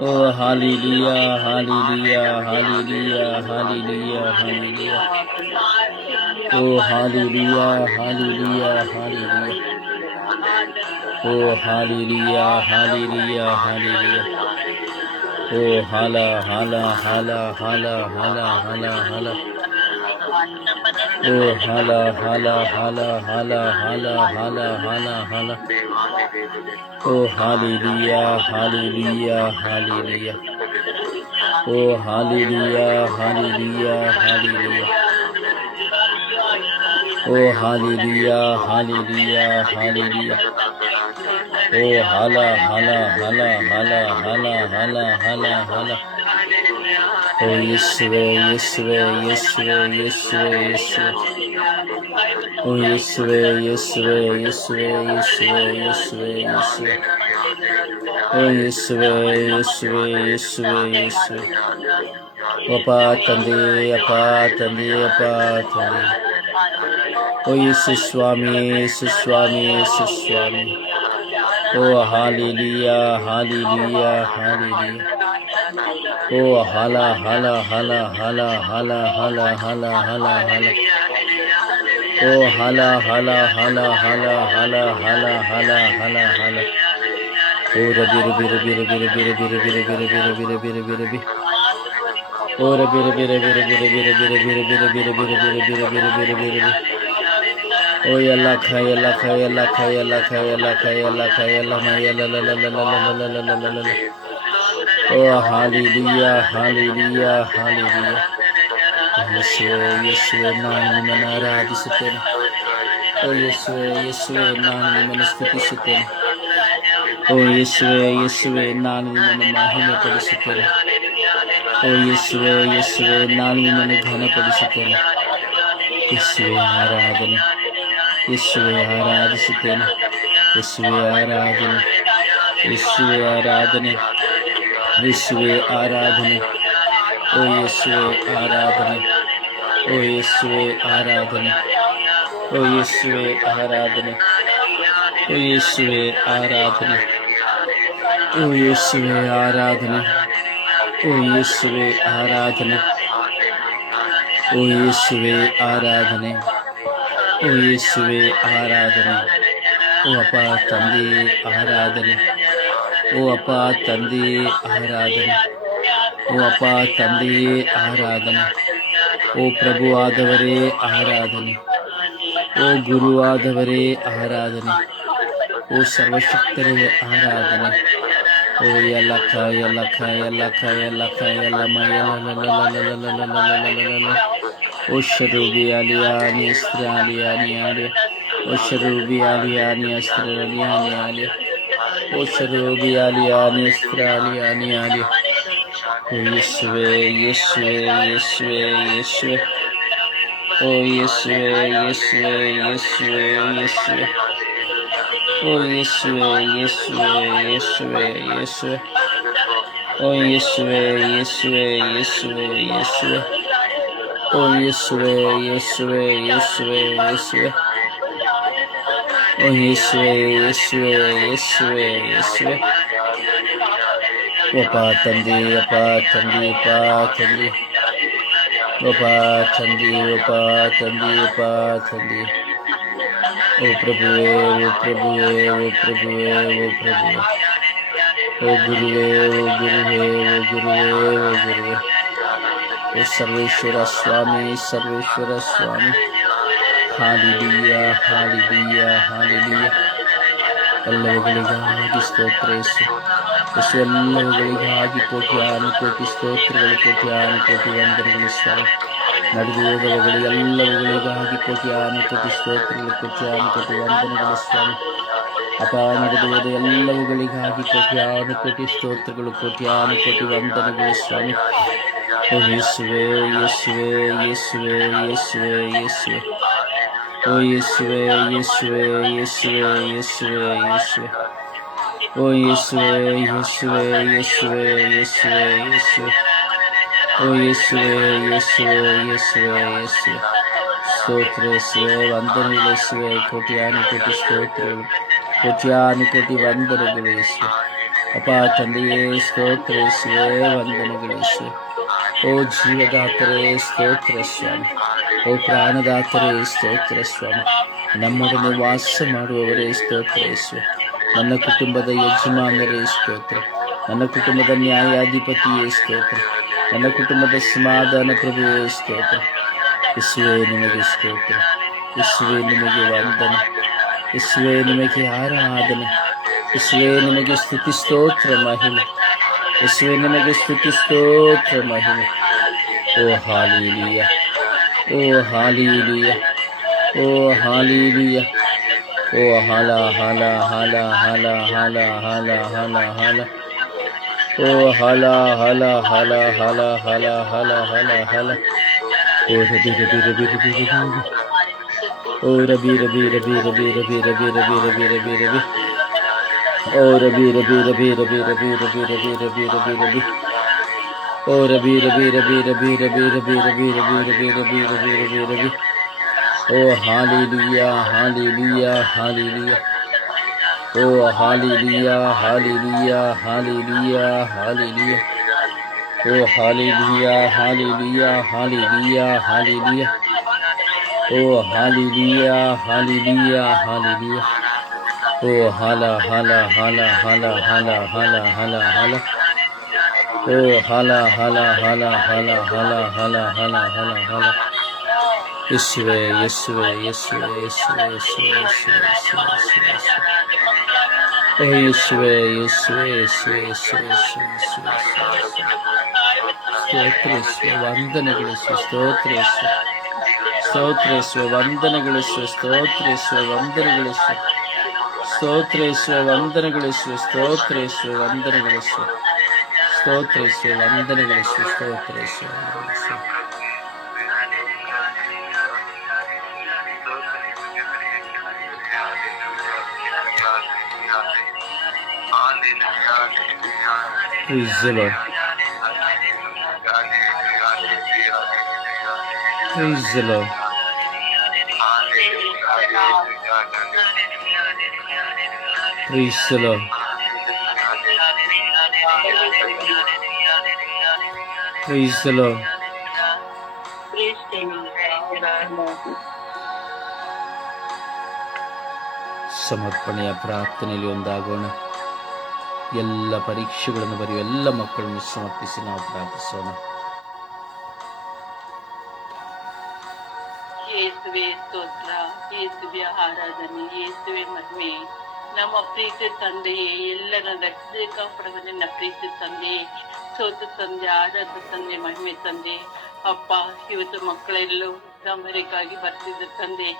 ಓ ಹಾಲೆಲೂಯ, ಹಾಲೆಲೂಯ, ಹಾಲೆಲೂಯ, ಹಾಲೆಲೂಯ, ಹಾಲೆಲೂಯ. ಓ ಹಾಲೆಲೂಯ, ಹಾಲೆಲೂಯ, ಹಾಲೆಲೂಯ. ಓ ಹಾಲೆಲೂಯ, ಹಾಲೆಲೂಯ, ಹಾಲೆಲೂಯ. ಓ ಹಾಲ ಹಾಲ ಹಾಲ ಹಾಲ ಹಾಲ ಹಾಲ ಹಾಲ. ಓ ಹಾಲ ಹಾಲ ಹಾಲ ಹಾಲ ಹಾಲ ಹಾಲ ಹಾಲ ಹಾಲ. ಓ ಹಾಲೆಲೂಯ, ಹಾಲೆಲೂಯ, ಹಾಲೆಲೂಯ. ಓ ಹಾಲೆಲೂಯ, ಹಾಲೆಲೂಯ, ಹಾಲೆಲೂಯ. ಓ ಹಾಲೆಲೂಯ, ಹಾಲೆಲೂಯ, ಹಾಲೆಲೂಯ. ಓ ಹಾಲ ಹಾಲ ಹಾಲ ಹಾಲ ಹಾಲ ಹಾಲ ಹಾಲ ಹಾಲ. ಓ ಯೇಸುವೇ, ಯೇಸುವೇ, ಯೇಸುವೇ, ಯೇಸುವೇ, ಯೇಸುವೇ. ಓ ಯೇಸುವೇ, ಯೇಸುವೇ, ಯೇಸುವೇ, ಯೇಸುವೇ, ಯೇಸುವೇ, ಯೇಸುವೇ. ಓ ಯೇಸುವೆ ಯೇಸುವೆ ಯೇಸುವೆ ಯೇಸುವೆ ಅಪ್ಪ ತಂದೆ ಅಪ್ಪ ತಂದೆ ಅಪ್ಪ ತಂದೆ ಓ ಯೇಸು ಸ್ವಾಮಿ ಯೇಸು ಸ್ವಾಮಿ ಯೇಸು ಸ್ವಾಮಿ ಓ ಹಾಲೆಲೂಯಾ ಹಾಲೆಲೂಯಾ ಹಾಲೆಲೂಯಾ ಓ ಹಲ ಹಲ ಹಲ ಹಲ ಹಲ ಹಲ ಹಲ ಹಲ ಹಲ ಓ ಹಲ ಹಲ ಹಲ ಹಲ ಹಲ ಹಲ ಹಲ ಹಲ ಹಲ ಓ ರಬಿ ರಬಿ ರಬಿ ರಬಿ ರಬಿ ರಬಿ ರಬಿ ರಬಿ ರಬಿ ರಬಿ ರಬಿ ರಬಿ ರಬಿ ಓ ರಬಿ ರಬಿ ರಬಿ ರಬಿ ರಬಿ ರಬಿ ರಬಿ ರಬಿ ರಬಿ ರಬಿ ರಬಿ ರಬಿ ರಬಿ ರಬಿ ರಬಿ ರಬಿ ಓ ಎಲ್ಲ ಖಾಯ ಎಲ್ಲ ಖಾಯ ಎಲ್ಲ ಖಾಯ ಎಲ್ಲ ಖಾಯ ಎಲ್ಲ ಖಾಯ ಎಲ್ಲ ಖಾಯ ಎಲ್ಲ ಮೈ ಎಲ್ಲ ಲ ಓ ಹಾಲೆಲೂಯಾ ಹಾಲೆಲೂಯಾ ಹಾಲೆಲೂಯಾ ಯೇಸುವೆ ಯೇಸುವೆ ನಾನು ನಿಮ್ಮನ್ನು ಆರಾಧಿಸುತ್ತೇನೆ ಓ ಯೇಸುವೆ ಯೇಸುವೆ ನಾನು ನಿಮ್ಮನ್ನು ಸ್ತುತಿಸುತ್ತೇನೆ ಓ ಯೇಸುವೆ ಯೇಸುವೆ ನಾನು ನಿಮ್ಮನ್ನು ಮಹಿಮೆ ಪಡಿಸುತ್ತೇನೆ ಓ ಯೇಸುವೆ ಯೇಸುವೆ ನಾನು ನಿಮ್ಮನ್ನು ಘನಪಡಿಸುತ್ತೇನೆ ಯೇಸುವೆ ಆರಾಧನೆ ಯೇಸುವೆ ಆರಾಧಿಸುತ್ತೇನೆ ಯೇಸುವೆ ಆರಾಧನೆ ಯೇಸುವೆ ಆರಾಧನೆ ಯೇಸುವೆ ಆರಾಧನೆ ಓ ಯೇಸುವೆ ಆರಾಧನೆ ಓ ಯೇಸುವೆ ಆರಾಧನೆ ಓ ಯೇಸುವೆ ಆರಾಧನೆ ಓ ಯೇಸುವೆ ಆರಾಧನೆ ಓ ಯೇಸುವೆ ಆರಾಧನೆ ಓ ಯೇಸುವೆ ಆರಾಧನೆ ಓ ಯೇಸುವೆ ಆರಾಧನೆ ಓ ಯೇಸುವೆ ಆರಾಧನೆ ಓ ಅಪ್ಪ ತಂದೆ ಆರಾಧನೆ ಓ ಅಪ್ಪ ತಂದೆ ಆರಾಧನೆ ಓ ಅಪ್ಪ ತಂದೆ ಆರಾಧನೆ ಓ ಪ್ರಭುವಾದವರೇ ಆರಾಧನೆ ಓ ಗುರುವಾದವರೇ ಆರಾಧನೆ ಓ ಸರ್ವಶಕ್ತರೇ ಆರಾಧನೆ ಓ ಎಲ್ಲಖ ಎಲ್ಲಖ ಎಲ್ಲಖ ಎಲ್ಲಖ ಎಲ್ಲಮ್ಮ ಎಲ್ಲ ಓ ಶರೂಬಿ ಅಲಿಯಾನಿ ಅಸ್ತ್ರ ಅಲಿಯಾನಿ ಆಲಿ ಓ ಶರೂಬಿ ಅಲಿಯಾನಿ ಅಸ್ತ್ರ ಅಲಿಯಾನಿ ಆಲಿ ಓ ಶರೂಬಿ ಅಲಿಯಾನಿ ಅಸ್ತ್ರ ಅಲಿಯಾನಿ ಆಲಿ ಓ ಯೇಸುವೆ ಯೇಸುವೆ ಯೇಸುವೆ ಯೇಸುವೆ ಓ ಯೇಸುವೆ ಯೇಸುವೆ ಯೇಸುವೆ ಯೇಸುವೆ ಓ ಯೇಸುವೆ ಯೇಸುವೆ ಯೇಸುವೆ ಯೇಸುವೆ ಓ ಯೇಸುವೆ ಯೇಸುವೆ ಯೇಸುವೆ ಯೇಸುವೆ ಓ ಯೇಸುವೆ ಯೇಸುವೆ ಯೇಸುವೆ ಯೇಸುವೆ ಓ ಯೇಸುವೆ ಯೇಸುವೆ ಯೇಸುವೆ ಯೇಸುವೆ ಅಪ್ಪ ತಂದೆ ಅಪ್ಪ ತಂದೆ ಅಪ್ಪ ತಂದೆ ಅಪ್ಪ ತಂದೆ ಅಪ್ಪ ತಂದೆ ಅಪ್ಪ ತಂದೆ ಓ ಪ್ರಭುವೇ ಓ ಪ್ರಭುವೇ ಓ ಪ್ರಭುವೇ ಓ ಪ್ರಭುವೇ ಓ ಗುರುವೇ ಓ ಗುರುವೇ ಓ ಗುರುವೇ ಓ ಗುರುವೇ ಓ ಸರ್ವೇಶ್ವರ ಸ್ವಾಮಿ ಸರ್ವೇಶ್ವರ ಸ್ವಾಮಿ ಹಾಲೆಲೂಯಾ ಹಾಲೆಲೂಯಾ ಹಾಲೆಲೂಯಾ ಎಲ್ಲವುಗಳಿಗಾಗಿ ಸ್ತೋತ್ರ ಯೇಸು ಯೇಸು ಎಲ್ಲವುಗಳಿಗಾಗಿ ಕೋಟಿ ಸ್ತೋತ್ರಗಳು ಕೋಟಿ ವಂದನೆಗಳು ಸ್ವಾಮಿ ನಡೆದು ಹೋದವುಗಳು ಎಲ್ಲವುಗಳಿಗಾಗಿ ಕೋಟಿ ಸ್ತೋತ್ರಗಳು ಕೋಟಿ ವಂದನೆಗಳು ಸ್ವಾಮಿ ಅಪ ನಡೆದು ಹೋದ ಎಲ್ಲವುಗಳಿಗಾಗಿ ಕೋಟಿ ಸ್ತೋತ್ರಗಳು ಕೋಟಿ ವಂದನೆಗಳು ಸ್ವಾಮಿ ಓ ಯೇಸುವೆ ಯೇಸುವೆ ಯೇಸುವೆ ಯೇಸುವೆ ಯೇಸುವೆ ಓ ಯೇಸುವೆ ಯೇಸುವೆ ಯೇಸುವೆ ಯೇಸುವೆ ಯೇಸುವೆ ಓ ಯೇಸುವೆ ಯೇಸುವೆ ಯೇಸುವೆ ಯೇಸುವೆ ಯೇಸುವೆ ಓ ಯೇಸುವೆ ಯೇಸುವೆ ಯೇಸುವೆ ಯೇಸುವೆ ಸ್ತೋತ್ರ ಯೇಸುವೆ ವಂದನೆಗಳು ಯೇಸುವೆ ಕೋಟಿ ಸ್ತೋತ್ರಗಳು ಕೋಟಿ ವಂದನೆಗಳು ಯೇಸುವೆ ಅಪ್ಪ ತಂದೆಯೇ ಸ್ತೋತ್ರ ಯೇಸುವೆ ವಂದನೆಗಳು ಯೇಸುವೆ ಓ ಜೀವದಾತರೇ ಸ್ತೋತ್ರ ಸ್ವಾಮಿ ಓ ಪ್ರಾಣದಾತರೇ ಸ್ತೋತ್ರ ಸ್ವಾಮಿ ನಮ್ಮೊಡನೆ ವಾಸ ಮಾಡುವವರೇ ಸ್ತೋತ್ರ ಯೇಸುವೆ ನನ್ನ ಕುಟುಂಬದ ಯಜಮಾನರೇ ಸ್ತೋತ್ರ ನನ್ನ ಕುಟುಂಬದ ನ್ಯಾಯಾಧಿಪತಿಯೇ ಸ್ತೋತ್ರ ನನ್ನ ಕುಟುಂಬದ ಸಮಾಧಾನ ಪ್ರಭುವೇ ಸ್ತೋತ್ರ ಯೇಸುವೆ ನಿಮಗೆ ಸ್ತೋತ್ರ ಯೇಸುವೆ ನಿಮಗೆ ವಂದನೆ ಯೇಸುವೆ ನಿಮಗೆ ಆರಾಧನೆ ಯೇಸುವೆ ನಿಮಗೆ ಸ್ತುತಿ ಸ್ತೋತ್ರ ಮಹಿಮೆ ಯೇಸುವೆ ನಿಮಗೆ ಸ್ತುತಿ ಸ್ತೋತ್ರ ಮಹಿಮೆ ಓ ಹಾಲೆಲೂಯಾ ಓ ಹಾಲೆಲೂಯಾ ಓ ಹಾಲೆಲೂಯಾ ಓ ಹಲ ಹಲ ಹಲ ಹಲ ಹಲ ಹಲ ಹಲ ಹಲ ಓ ಹಲ ಹಲ ಹಲ ಹಲ ಹಲ ಹಲ ಹಲ ಹಲ ಓ ರಬಿ ರಬಿ ರಬಿ ರಬಿ ರಬಿ ಓ rabi rabi rabi rabi rabi rabi rabi rabi rabi rabi Oh Rabbi, Rabbi, Rabbi, Rabbi, Rabbi, Rabbi, Rabbi, Rabbi, Rabbi, Rabbi. Oh Rabbi, Rabbi, Rabbi, Rabbi, Rabbi, Rabbi, Rabbi, Rabbi, Rabbi, Rabbi, Rabbi, Rabbi, Rabbi. Oh hallelujah, hallelujah, hallelujah. Oh hallelujah, hallelujah, hallelujah, hallelujah. Oh hallelujah, hallelujah, hallelujah, hallelujah. Oh hallelujah, hallelujah, hallelujah. Oh hala hala hala hala hala hala hala hala. Oh hala hala hala hala hala hala hala hala hala. ಯೇಸುವೆ ಯೇಸುವೆ ಯೇಸುವೆ ಯೇಸುವೆ ಯೇಸುವೆ ಯೇಸುವೆ ಯೇಸುವೆ ಯೇಸುವೆ. ಓ ಯೇಸುವೆ ಯೇಸುವೆ ಯೇಸುವೆ ಯೇಸುವೆ ಯೇಸುವೆ ಯೇಸುವೆ ಯೇಸುವೆ. ಸ್ತೋತ್ರ ಯೇಸುವೆ, ವಂದನೆಗಳು ಯೇಸುವೆ, ಸ್ತೋತ್ರ ಯೇಸುವೆ, ಸ್ತೋತ್ರ ಯೇಸುವೆ, ವಂದನೆಗಳು ಯೇಸುವೆ, ಸ್ತೋತ್ರ ಯೇಸುವೆ, ವಂದನೆಗಳು ಯೇಸುವೆ, ಸ್ತೋತ್ರ ಯೇಸುವೆ, ವಂದನೆಗಳು ಯೇಸುವೆ, ಸ್ತೋತ್ರ ಯೇಸುವೆ, ವಂದನೆಗಳು ಯೇಸುವೆ, ಸ್ತೋತ್ರ ಯೇಸುವೆ, ವಂದನೆಗಳು ಯೇಸುವೆ, ಸ್ತೋತ್ರ ಯೇಸುವೆ, ವಂದನೆಗಳು ಯೇಸುವೆ. Praise the Lord. Praise the Lord. Praise the Lord. Praise the Lord. ಸಮರ್ಪಣೆಯ ಪ್ರಾರ್ಥನೆಯಲ್ಲಿ ಒಂದಾಗೋಣ. ಎಲ್ಲ ಪರೀಕ್ಷೆಗಳನ್ನು ಬರೆಯುವ ಎಲ್ಲ ಮಕ್ಕಳನ್ನು ಸಮರ್ಪಿಸಿ ನಾವು ಪ್ರಾರ್ಥಿಸೋಣ. ಯೇಸುವೆ ಸ್ತೋತ್ರ, ಯೇಸುವೆ ಆರಾಧನೆ, ಯೇಸುವೆ ಮಹಿಮೆ. ನಮ್ಮ ಪ್ರೀತಿ ತಂದೆಯೇ, ಎಲ್ಲರ ರಕ್ಷಣೆ ಕಾಪಾಡುವ ನಿನ್ನ ಪ್ರೀತಿ ತಂದೆಯೇ, ಸೋತು ತಂದೆ, ಆರಾಧ ತಂದೆ, ಮಹಿಮೆ ತಂದೆ. ಅಪ್ಪ, ಇವತ್ತು ಮಕ್ಕಳೆಲ್ಲೂ ಎಕ್ಸಾಮರಿಗಾಗಿ ಬರ್ತಿದ್ದ ತಂದೆ,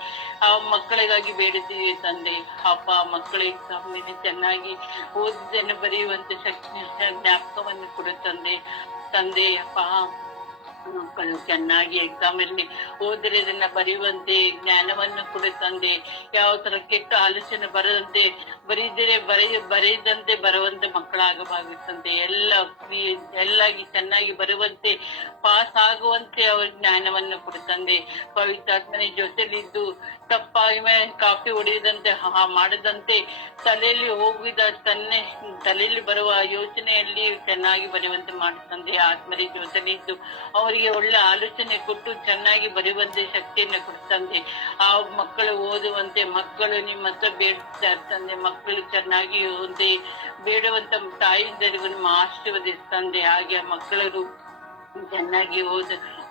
ಆ ಮಕ್ಕಳಿಗಾಗಿ ಬೇಡುತ್ತೀವಿ ತಂದೆ. ಅಪ್ಪ, ಮಕ್ಕಳ ಎಕ್ಸಾಮ್ ಮೇಲೆ ಚೆನ್ನಾಗಿ ಓದಿದ್ದನ್ನು ಬರೆಯುವಂತೆ ಶಕ್ತಿ, ಜ್ಞಾಪಕವನ್ನು ಕೊಡು ತಂದೆ. ತಂದೆ ಅಪ್ಪ, ಮಕ್ಕಳು ಚೆನ್ನಾಗಿ ಎಕ್ಸಾಮ್ ಅಲ್ಲಿ ಓದಿರೋದನ್ನ ಬರೆಯುವಂತೆ ಜ್ಞಾನವನ್ನು ಕೊಡು ತಂದೆ. ಯಾವ ತರ ಕೆಟ್ಟ ಆಲೋಚನೆ ಬರದಂತೆ, ಬರೆಯದಂತೆ ಬರುವಂತೆ ಮಕ್ಕಳಾಗಬಾಗುತ್ತಂತೆ. ಎಲ್ಲಾಗಿ ಚೆನ್ನಾಗಿ ಬರುವಂತೆ, ಪಾಸ್ ಆಗುವಂತೆ ಅವ್ರ ಜ್ಞಾನವನ್ನು ಕೊಡು ತಂದೆ. ಪವಿತ್ರಾತ್ಮನೆ ಜೊತೆಲಿದ್ದು ತಪ್ಪಾಗಿ ಕಾಪಿ ಹೊಡೆಯದಂತೆ, ಮಾಡದಂತೆ, ತಲೆಯಲ್ಲಿ ಬರುವ ಯೋಚನೆಯಲ್ಲಿ ಚೆನ್ನಾಗಿ ಬರೆಯುವಂತೆ ಮಾಡುತ್ತಂದೆ. ಆತ್ಮರಿ ಜೊತೆಲಿದ್ದು ಅವರಿಗೆ ಒಳ್ಳೆ ಆಲೋಚನೆ ಕೊಟ್ಟು ಚೆನ್ನಾಗಿ ಬರೆಯುವಂತೆ ಶಕ್ತಿಯನ್ನು ಕೊಡ್ತಂದೆ. ಆ ಮಕ್ಕಳು ಓದುವಂತೆ, ಮಕ್ಕಳು ನಿಮ್ಮ ಹತ್ರ ಬೇಡ್ತಾರೆ ತಂದೆ. ಮಕ್ಕಳು ಚೆನ್ನಾಗಿ ಓದಿ ಬೇಡುವಂತ ತಾಯಿಯಂದರಿಗೂ ನಿಮ್ಮ ಆಶೀರ್ವದಿಸ್ತಂದೆ. ಹಾಗೆ ಆ ಮಕ್ಕಳು ಚೆನ್ನಾಗಿ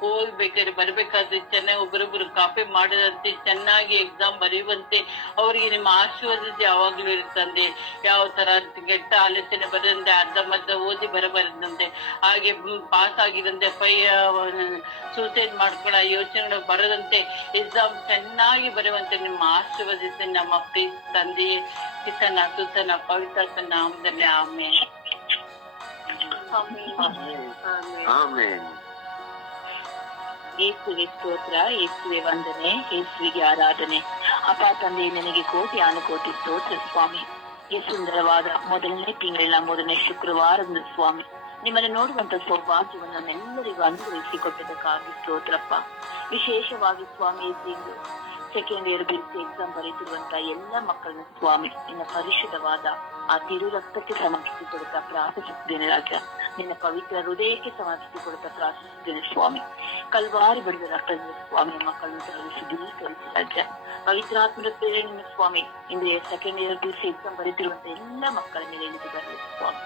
ಓದ್ಬೇಕಾದ್ರೆ ಬರ್ಬೇಕಾದ್ರೆ ಚೆನ್ನಾಗಿ ಒಬ್ಬರೊಬ್ಬರು ಕಾಪಿ ಮಾಡದಂತೆ, ಚೆನ್ನಾಗಿ ಎಕ್ಸಾಮ್ ಬರೆಯುವಂತೆ ಅವರಿಗೆ ನಿಮ್ಮ ಆಶೀರ್ವಾದ ಯಾವಾಗ್ಲೂ ಇರ್ತಂದೆ. ಯಾವ ತರ ಕೆಟ್ಟ ಆಲೋಚನೆ ಬರದಂತೆ, ಅರ್ಧಮರ್ಧ ಓದಿ ಬರಬಾರದಂತೆ, ಹಾಗೆ ಪಾಸ್ ಆಗಿದಂತೆ, ಸೂಸೈಡ್ ಮಾಡ್ಕೊಳ್ಳೋ ಯೋಚನೆಗಳು ಬರದಂತೆ, ಎಕ್ಸಾಮ್ ಚೆನ್ನಾಗಿ ಬರುವಂತೆ ನಿಮ್ಮ ಆಶೀರ್ವದಿಸಿ ನಮ್ಮ ಪ್ರೀತಿ ತಂದೆಯೇ, ಪಿತನ ಸುತನ ಪವಿತ್ರ ನಾಮದಲ್ಲಿ ಆಮೇಲೆ. ಯೇಸುವೆ ಸ್ತೋತ್ರ, ಯೇಸುವೆ ವಂದನೆ, ಯೇಸುವಿಗೆ ಆರಾಧನೆ. ಅಪ್ಪ ತಂದೆ, ನನಗೆ ಕೋಟಿ ಅನುಕೋಟಿ ಸ್ತೋತ್ರ ಸ್ವಾಮಿ. ಈ ಸುಂದರವಾದ ಮೊದಲನೇ ತಿಂಗಳಿನ ಮೊದಲನೇ ಶುಕ್ರವಾರದ ಸ್ವಾಮಿ, ನಿಮ್ಮನ್ನು ನೋಡುವಂತ ಸೌಭಾಗ್ಯವನ್ನು ನಮ್ಮೆಲ್ಲರಿಗೂ ಅನುಗ್ರಹಿಸಿಕೊಟ್ಟದಕ್ಕಾಗಿ ಸ್ತೋತ್ರಪ್ಪ. ವಿಶೇಷವಾಗಿ ಸ್ವಾಮಿ, ಇಂದು ಸೆಕೆಂಡ್ ಇಯರ್ ಬಿಸಿ ಎಕ್ಸಾಮ್ ಬರೀತಿರುವಂತ ಎಲ್ಲ ಮಕ್ಕಳನ್ನ ಸ್ವಾಮಿ ನಿನ್ನ ಪರಿಶುದ್ಧವಾದ ಆ ತಿರು ರಕ್ತಕ್ಕೆ ಸಮರ್ಪಿಸಿಕೊಡುತ್ತಾ ಪ್ರಾರ್ಥಿಸುತ್ತೇನೆ ರಾಜ. ನಿನ್ನ ಪವಿತ್ರ ಹೃದಯಕ್ಕೆ ಸಮರ್ಪಿಸಿಕೊಡುತ್ತಾ ಪ್ರಾರ್ಥಿಸುತ್ತೇನೆ ಸ್ವಾಮಿ. ಕಲ್ವಾರಿ ಬಡಿದ ರಕ್ತದಿಂದ ಸ್ವಾಮಿ ಮಕ್ಕಳನ್ನು ಶುದ್ಧೀಕರಿಸಿ ರಾಜ. ಪವಿತ್ರಾತ್ಮರ ಪ್ರೇರಣೆಯಿಂದ ಸ್ವಾಮಿ, ಇಂದು ಸೆಕೆಂಡ್ ಇಯರ್ ಬಿಸಿ ಎಕ್ಸಾಮ್ ಬರೀತಿರುವಂತ ಎಲ್ಲ ಮಕ್ಕಳ ಮೇಲೆ ಇಳಿದು ಬರಲಿ ಸ್ವಾಮಿ.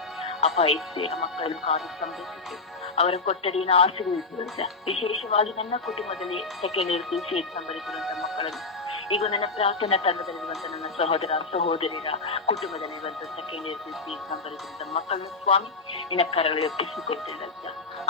ಅಪಾಯಿಸುವ ಮಕ್ಕಳನ್ನು ಕಾದು ಸಂರಕ್ಷಿಸಿ ಅವರ ಕೊಠಡಿಯನ್ನು ಆಶೀರ್ವದಿಸುವಂತ. ವಿಶೇಷವಾಗಿ ನನ್ನ ಕುಟುಂಬದಲ್ಲಿ ಸೆಕೆಂಡ್ ಇಯರ್ ಬಿಸಿ ಎಕ್ಸಾಮ್ ಬರೀತಿರುವಂತ ಮಕ್ಕಳನ್ನು, ಈಗ ನನ್ನ ಪ್ರಾರ್ಥನಾ ತಂಡದಲ್ಲಿರುವಂತ ನನ್ನ ಸಹೋದರ ಸಹೋದರಿಯರ ಕುಟುಂಬದಲ್ಲಿರುವಂತ ಸೆಕೆಂಡ್ ಇಯರ್ ಬಿಸಿ ಎಕ್ಸಾಮ್ ಬರೀತಿರುವಂತ ಮಕ್ಕಳನ್ನು ಸ್ವಾಮಿ ನಿನ್ನ ಕರಗಳಿಗೆ ಒಪ್ಪಿಸಿಕೊಡ್ತೇನೆ.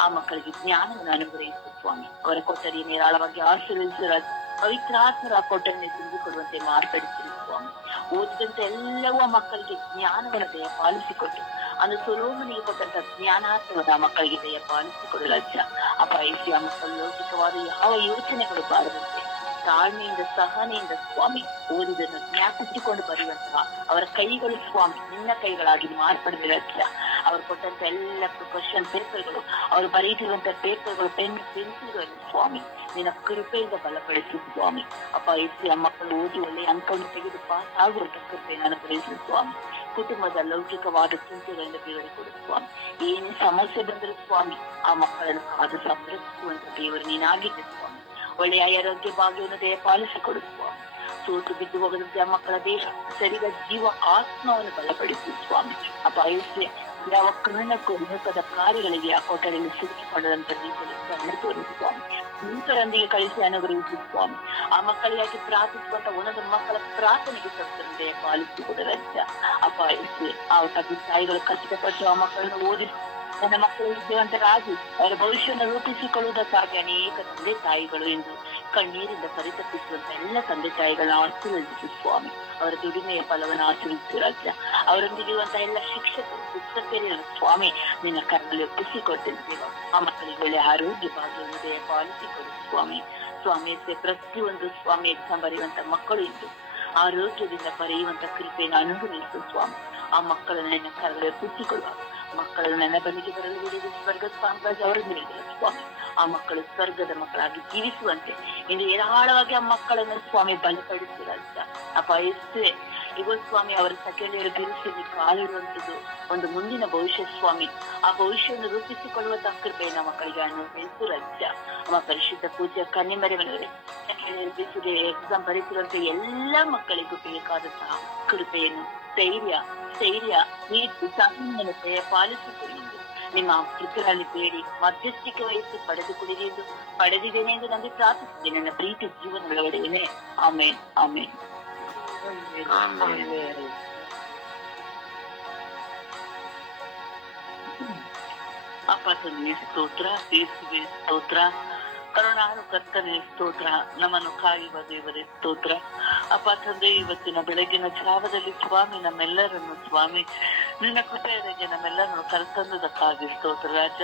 ಆ ಮಕ್ಕಳಿಗೆ ಜ್ಞಾನವನ್ನು ಅನುಗ್ರಹಿಸು ಸ್ವಾಮಿ. ಅವರ ಕೊಠಡಿಯನ್ನು ಹೇರಾಳವಾಗಿ ಆಶೀರ್ವದಿಸುವ ಪವಿತ್ರಾತ್ಮರ ಕೊಠಡಿಯನ್ನು ತುಂಬಿಕೊಡುವಂತೆ ಮಾರ್ಪಡಿಸಿರಿ ಸ್ವಾಮಿ. ಓದಿದಂತೆ ಎಲ್ಲವೂ ಆ ಮಕ್ಕಳಿಗೆ ಜ್ಞಾನವನ್ನು ದಯಪಾಲಿಸಿಕೊಟ್ಟು, ಅದು ಸೊಲೋಮನಿಗೆ ಕೊಟ್ಟಂತ ಜ್ಞಾನಾರ್ಥವನ್ನು ಆ ಮಕ್ಕಳಿಗೆ ದಯಪಾಲಿಸಿಕೊಡು ರಾಜ್ಯ. ಅಪಾಯಿಸಿ ಆ ಮಕ್ಕಳು ಲೌಕಿಕವಾದ ಯಾವ ಯೋಚನೆಗಳು ಬಾರದಂತೆ ತಾಳ್ಮೆಯಿಂದ ಸಹನೆಯಿಂದ ಸ್ವಾಮಿ ಓದಿದನ್ನು ಜ್ಞಾಪಿಸಿಕೊಂಡು ಬರೆಯುವಂತಹ ಅವರ ಕೈಗಳು ಸ್ವಾಮಿ ನಿನ್ನ ಕೈಗಳಾಗಿ ಮಾರ್ಪಡಬೇಕ. ಅವ್ರು ಕೊಟ್ಟಂತ ಎಲ್ಲ ಕ್ವಶನ್ ಪೇಪರ್ಗಳು, ಅವ್ರು ಬರೀತಿರುವಂತಹ ಪೇಪರ್ಗಳು, ಪೆನ್ ಪೆನ್ಸಿಲ್ಗಳು ಸ್ವಾಮಿ ನಿನ್ನ ಕೃಪೆಯಿಂದ ಬಲಪಡಿಸು ಸ್ವಾಮಿ. ಅಪ್ಪ ಎಸ್ಸಿ ಆ ಮಕ್ಕಳು ಓದಿ ಒಳ್ಳೆಯ ಅಂಕವನ್ನು ತೆಗೆದು ಪಾಸ್ ಆಗುವಂತ ಕೃಪೆಯನ್ನು ಅನುಗ್ರಹಿಸು ಸ್ವಾಮಿ. ಕುಟುಂಬದ ಲೌಕಿಕವಾದ ಚಿಂತೆಗಳಿಂದ ಬಿಡುಗಡೆ ಕೊಡು ಸ್ವಾಮಿ. ಏನೇ ಸಮಸ್ಯೆ ಬಂದರೂ ಸ್ವಾಮಿ ಆ ಮಕ್ಕಳನ್ನು ಕಾದು ಸಂರಕ್ಷಿಸುವಂತ ದೇವರು ನೀನಾಗಿದ್ದೆ ಸ್ವಾಮಿ. ಒಳ್ಳೆಯ ಆರೋಗ್ಯ ಭಾಗ್ಯವನ್ನು ದಯಪಾಲಿಸಿಕೊಡು ಸ್ವಾಮಿ. ಸೋತು ಬಿದ್ದು ಹೋಗದಂತೆ ಆ ಮಕ್ಕಳ ದೇಹ ಶರೀರ ಜೀವ ಆತ್ಮವನ್ನು ಬಲಪಡಿಸು ಸ್ವಾಮಿ. ಅಪ್ಪ ಎಸ್ಸಿ ಯಾವ ಕಾರಣಕ್ಕೂ ನಿರೂಪದ ಕಾರ್ಯಗಳಿಗೆ ಆ ಕೊಠಡಿಯಲ್ಲಿ ಸಿಕ್ಕಿಕೊಂಡಂತ ರೀತಿಯಲ್ಲಿ ತೋರಿಸು ಸ್ವಾಮಿ. ನಿಂತರೊಂದಿಗೆ ಕಳಿಸಿ ಅನುಗ್ರಹಿಸು ಸ್ವಾಮಿ. ಆ ಮಕ್ಕಳಿಗಾಗಿ ಪ್ರಾರ್ಥಿಸುವಂತ ಒಂದೊಂದು ಮಕ್ಕಳ ಪ್ರಾರ್ಥನೆಗೆ ಸತ್ತಂತೆ ಪಾಲಿಸಿಕೊಡರಂತೆ ಅಪ್ಪ ಎಸ್ಸಿ ಆ ತಂದೆ ತಾಯಿಗಳು ಕಷ್ಟಪಟ್ಟು ಆ ಮಕ್ಕಳನ್ನು ಓದಿ ನನ್ನ ಮಕ್ಕಳು ವಿದ್ಯಾವಂತರಾಗಿ ಅವರ ಭವಿಷ್ಯವನ್ನು ರೂಪಿಸಿಕೊಳ್ಳುವುದಕ್ಕಾಗಿ ಅನೇಕ ತಂದೆ ತಾಯಿಗಳು ಎಂದು ಕಣ್ಣೀರಿಂದ ಪರಿತಪಿಸುವಂತ ಎಲ್ಲ ತಂದೆ ತಾಯಿಗಳನ್ನ ಆಶೀರ್ವದಿಸು ಸ್ವಾಮಿ. ಅವರ ದುಡಿಮೆಯ ಫಲವನ್ನು ಆಶೀರ್ವಿಸು ರಾಜ್ಯ. ಅವರೊಂದಿಗೆ ಇರುವಂತಹ ಎಲ್ಲ ಶಿಕ್ಷಕರು ಶಿಕ್ಷಕರಿಯನ್ನು ಸ್ವಾಮಿ ನಿನ್ನ ಕಣ್ಣಲ್ಲಿ ಒಪ್ಪಿಸಿಕೊಡ್ತೇನೆ. ಆ ಮಕ್ಕಳಿಗೆ ಒಳ್ಳೆ ಆರೋಗ್ಯ ಭಾಗ್ಯವನ್ನು ದಯಪಾಲಿಸಿಕೊಡು ಸ್ವಾಮಿ. ಸ್ವಾಮಿ ಪ್ರತಿಯೊಂದು ಸ್ವಾಮಿ ಎಕ್ಸಾಮ್ ಬರೆಯುವಂತ ಮಕ್ಕಳು ಇದ್ದು ಆರೋಗ್ಯದಿಂದ ಬರೆಯುವಂತ ಕೃಪೆಯನ್ನು ಅನುಗ್ರಹಿಸು ಸ್ವಾಮಿ. ಆ ಮಕ್ಕಳನ್ನು ನಿನ್ನ ಕಣ್ಣಲ್ಲಿ ಒಪ್ಪಿಸಿಕೊಳ್ಳುವಾಗ ಮಕ್ಕಳನ್ನು ನನ್ನ ಬಳಿಗೆ ಬರಲು ಬಿಡುವುದು ಸ್ವರ್ಗ ಸಾಮ್ರಾಜ್ಯ ಅವರ ಮೇಲೆ ಸ್ವಾಮಿ. ಆ ಮಕ್ಕಳು ಸ್ವರ್ಗದ ಮಕ್ಕಳಾಗಿ ಜೀವಿಸುವಂತೆ ಇಂದು ಏರಾಳವಾಗಿ ಆ ಮಕ್ಕಳನ್ನು ಸ್ವಾಮಿ ಬಲಪಡಿಸಿದ ಅಪ್ಪ ಎಷ್ಟೇ ಈಗ ಸ್ವಾಮಿ ಅವರ ಸೆಕೆಂಡ್ ಇಯರ್ ಬಿರುಸಿಗೆ ಕಾಲಿರುವಂತದ್ದು ಒಂದು ಮುಂದಿನ ಭವಿಷ್ಯ ಸ್ವಾಮಿ. ಆ ಭವಿಷ್ಯವನ್ನು ರೂಪಿಸಿಕೊಳ್ಳುವಂತ ಕೃಪೆಯನ್ನು ಮಕ್ಕಳಿಗೆ ಅನುಗ್ರಹಿಸು ರಾಜ್ಯ. ನಮ್ಮ ಪರಿಶುದ್ಧ ಪೂಜೆ ಕನ್ನಿಮರಿಯವರೇ ಸೆಕೆಂಡ್ ಇಯರ್ ಬಿರುಸಿಗೆ ಎಕ್ಸಾಮ್ ಬರೀತಿರುವಂತ ಎಲ್ಲ ಮಕ್ಕಳಿಗೂ ಬೇಕಾದಂತಹ ಕೃಪೆಯನ್ನು ಸ್ಥೈರ್ಯ ನೀತಿ ಸಹನೆಯನ್ನು ದಯಪಾಲಿಸಿಕೊಳ್ಳಿ. ನಿಮ್ಮ ಕೃಪೆಯಲ್ಲಿ ಬೇಡಿ ಮಧ್ಯಸ್ಥಿಕೆ ವಹಿಸಿ ಪಡೆದಿದ್ದೇನೆ ಎಂದು ನನಗೆ ಪ್ರಾರ್ಥಿಸಿದ್ದೇನೆ. ನನ್ನ ಪ್ರೀತಿ ಜೀವನಗಳ ಒಡೆಯನೇ. ಆಮೇನ್ ಆಮೇನ್. ಅಪ್ಪ ತಂದೆ ಸ್ತೋತ್ರ, ಯೇಸುವೇ ಸ್ತೋತ್ರ, ಕರುಣಾಳು ಕರ್ತನೇ ಸ್ತೋತ್ರ, ನಮ್ಮನ್ನು ಕಾಯುವ ದೇವರೇ ಸ್ತೋತ್ರ. ಅಪ್ಪ ತಂದೆ ಇವತ್ತಿನ ಬೆಳಗಿನ ಜಾವದಲ್ಲಿ ಸ್ವಾಮಿ ನಮ್ಮೆಲ್ಲರನ್ನು ಸ್ವಾಮಿ ನಿನ್ನ ಕೃಪೆಯರಿಗೆ ನಮ್ಮೆಲ್ಲರನ್ನು ಕರೆತಂದುದಕ್ಕಾಗಿ ಸ್ತೋತ್ರ ರಾಜ.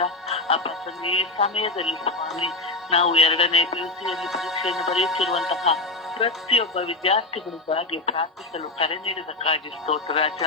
ಅಪ್ಪ ತಂದೆ ಈ ಸಮಯದಲ್ಲಿ ಸ್ವಾಮಿ ನಾವು 2ನೇ PUCಯಲ್ಲಿ ಪರೀಕ್ಷೆಯನ್ನು ಬರೆಯುತ್ತಿರುವಂತಹ ಪ್ರತಿಯೊಬ್ಬ ವಿದ್ಯಾರ್ಥಿಗಳಿಗಾಗಿ ಪ್ರಾರ್ಥಿಸಲು ಕರೆ ನೀಡಿದಕ್ಕಾಗಿ ಸ್ತೋತ್ರ ರಾಜ.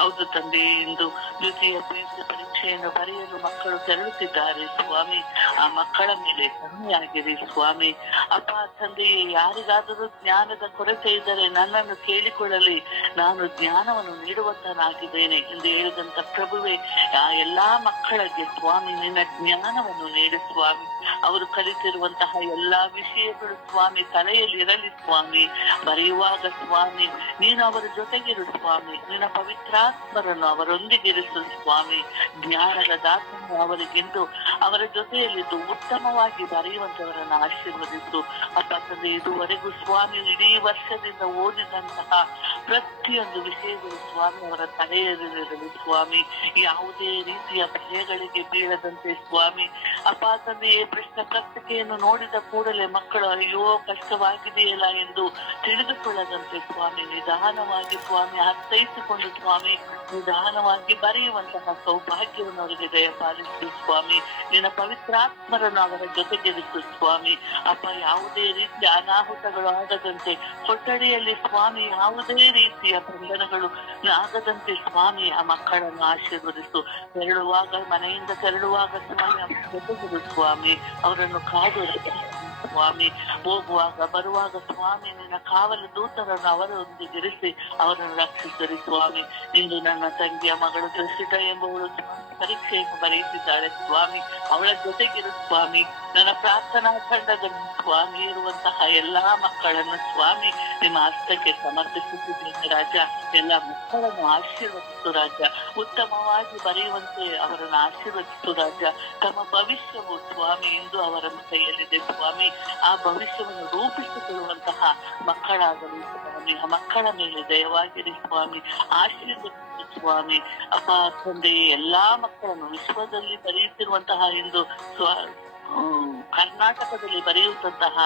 ಹೌದು ತಂದೆ, ಇಂದು ದ್ವಿತೀಯ PUC ಪರೀಕ್ಷೆಯನ್ನು ಬರೆಯಲು ಮಕ್ಕಳು ತೆರಳುತ್ತಿದ್ದಾರೆ ಸ್ವಾಮಿ. ಆ ಮಕ್ಕಳ ಮೇಲೆ ಕರುಣೆಯಾಗಿರಿ ಸ್ವಾಮಿ. ಅಪ್ಪ ತಂದೆ, ಯಾರಿಗಾದರೂ ಜ್ಞಾನದ ಕೊರತೆ ಇದ್ದರೆ ನನ್ನನ್ನು ಕೇಳಿಕೊಳ್ಳಲಿ, ನಾನು ಜ್ಞಾನವನ್ನು ನೀಡುವಂತನಾಗಿದ್ದೇನೆ ಎಂದು ಹೇಳಿದಂತ ಪ್ರಭುವೆ, ಆ ಎಲ್ಲಾ ಮಕ್ಕಳಿಗೆ ಸ್ವಾಮಿ ನಿನ್ನ ಜ್ಞಾನವನ್ನು ನೀಡಿ ಸ್ವಾಮಿ. ಅವರು ಕಲಿತಿರುವಂತಹ ಎಲ್ಲಾ ವಿಷಯಗಳು ಸ್ವಾಮಿ ತಲೆಯಲ್ಲಿ ಇರಲಿ ಸ್ವಾಮಿ. ಬರೆಯುವಾಗ ಸ್ವಾಮಿ ನೀನು ಅವರ ಜೊತೆಗಿರು ಸ್ವಾಮಿ. ನಿನ್ನ ಪವಿತ್ರಾತ್ಮರನ್ನು ಅವರೊಂದಿಗಿರಿಸು ಸ್ವಾಮಿ. ಜ್ಞಾನದ ದಾಸನ್ನು ಅವರಿಗೆಂದು ಅವರ ಜೊತೆಯಲ್ಲಿದ್ದು ಉತ್ತಮವಾಗಿ ಬರೆಯುವಂತವರನ್ನು ಆಶೀರ್ವದಿಸು. ಅಪ್ಪ ತಂದೆ, ಇದುವರೆಗೂ ಸ್ವಾಮಿ ಇಡೀ ವರ್ಷದಿಂದ ಓದಿದಂತಹ ಪ್ರತಿಯೊಂದು ವಿಷಯಗಳು ಸ್ವಾಮಿ ಅವರ ತಲೆಯಲ್ಲಿರಲಿ ಸ್ವಾಮಿ. ಯಾವುದೇ ರೀತಿಯ ಭಯಗಳಿಗೆ ಬೀಳದಂತೆ ಸ್ವಾಮಿ. ಅಪ್ಪ ತಂದೆ, ಪ್ರಶ್ನೆ ಪತ್ರಿಕೆಯನ್ನು ನೋಡಿದ ಕೂಡಲೇ ಮಕ್ಕಳು ಅಯ್ಯೋ ಕಷ್ಟವಾಗಿದೆಯಲ್ಲ ಎಂದು ತಿಳಿದುಕೊಳ್ಳದಂತೆ ಸ್ವಾಮಿ ನಿಧಾನವಾಗಿ ಸ್ವಾಮಿ ಅರ್ಥೈಸಿಕೊಂಡು ಸ್ವಾಮಿ ನಿಧಾನವಾಗಿ ಬರೆಯುವಂತಹ ಸೌಭಾಗ್ಯವನ್ನು ಅವರಿಗೆ ದಯಪಾಲಿಸು ಸ್ವಾಮಿ. ನಿನ್ನ ಪವಿತ್ರಾತ್ಮರನ್ನು ಅವರ ಜೊತೆಗಿರಿಸು ಸ್ವಾಮಿ. ಅಪ್ಪ, ಯಾವುದೇ ರೀತಿಯ ಅನಾಹುತಗಳು ಆಗದಂತೆ, ಕೊಠಡಿಯಲ್ಲಿ ಸ್ವಾಮಿ ಯಾವುದೇ ರೀತಿಯ ಬಂಧನಗಳು ಆಗದಂತೆ ಸ್ವಾಮಿ ಆ ಮಕ್ಕಳನ್ನು ಆಶೀರ್ವದಿಸು. ಮನೆಯಿಂದ ತೆರಳುವಾಗ ಸ್ವಾಮಿ ಅವರ ಜೊತೆಗಿರು ಸ್ವಾಮಿ. ಅವರನ್ನು ಕಾದು ಸ್ವಾಮಿ. ಹೋಗುವಾಗ ಬರುವಾಗ ಸ್ವಾಮಿ ನಿನ್ನ ಕಾವಲು ದೂತರನ್ನು ಅವರೊಂದಿಗಿರಿಸಿ ಅವರನ್ನು ರಕ್ಷಿಸಿರಿ ಸ್ವಾಮಿ. ಇಂದು ನನ್ನ ತಂಗಿಯ ಮಗಳು ದೃಷ್ಟಿತ ಎಂಬುವಳು ಪರೀಕ್ಷೆಯನ್ನು ಬರೆಯುತ್ತಿದ್ದಾಳೆ ಸ್ವಾಮಿ. ಅವಳ ಜೊತೆಗಿರು ಸ್ವಾಮಿ. ನನ್ನ ಪ್ರಾರ್ಥನಾ ತಂಡದಲ್ಲಿ ಸ್ವಾಮಿ ಇರುವಂತಹ ಎಲ್ಲಾ ಮಕ್ಕಳನ್ನು ಸ್ವಾಮಿ ನಿಮ್ಮ ಹಸ್ತಕ್ಕೆ ಸಮರ್ಪಿಸುತ್ತಿದ್ದೇನೆ ರಾಜ. ಎಲ್ಲ ಮಕ್ಕಳನ್ನು ಆಶೀರ್ವದಿಸು ರಾಜ. ಉತ್ತಮವಾಗಿ ಬರೆಯುವಂತೆ ಅವರನ್ನು ಆಶೀರ್ವದಿಸು ರಾಜ. ತಮ್ಮ ಭವಿಷ್ಯವು ಸ್ವಾಮಿ ಇಂದು ಅವರ ಕೈಯಲ್ಲಿದೆ ಸ್ವಾಮಿ. ಆ ಭವಿಷ್ಯವನ್ನು ರೂಪಿಸಿಕೊಳ್ಳುವಂತಹ ಮಕ್ಕಳಾಗಲಿ ಸ್ವಾಮಿ. ಆ ಮಕ್ಕಳ ಮೇಲೆ ದಯವಾಗಿರಿ ಸ್ವಾಮಿ. ಆಶೀರ್ವದಿಸು ಸ್ವಾಮಿ. ಅಪ್ಪ ತಂದೆ, ಎಲ್ಲಾ ಮಕ್ಕಳನ್ನು ವಿಶ್ವದಲ್ಲಿ ಬರೆಯುತ್ತಿರುವಂತಹ ಇಂದು ಕರ್ನಾಟಕದಲ್ಲಿ ಬರೆಯುವಂತಹ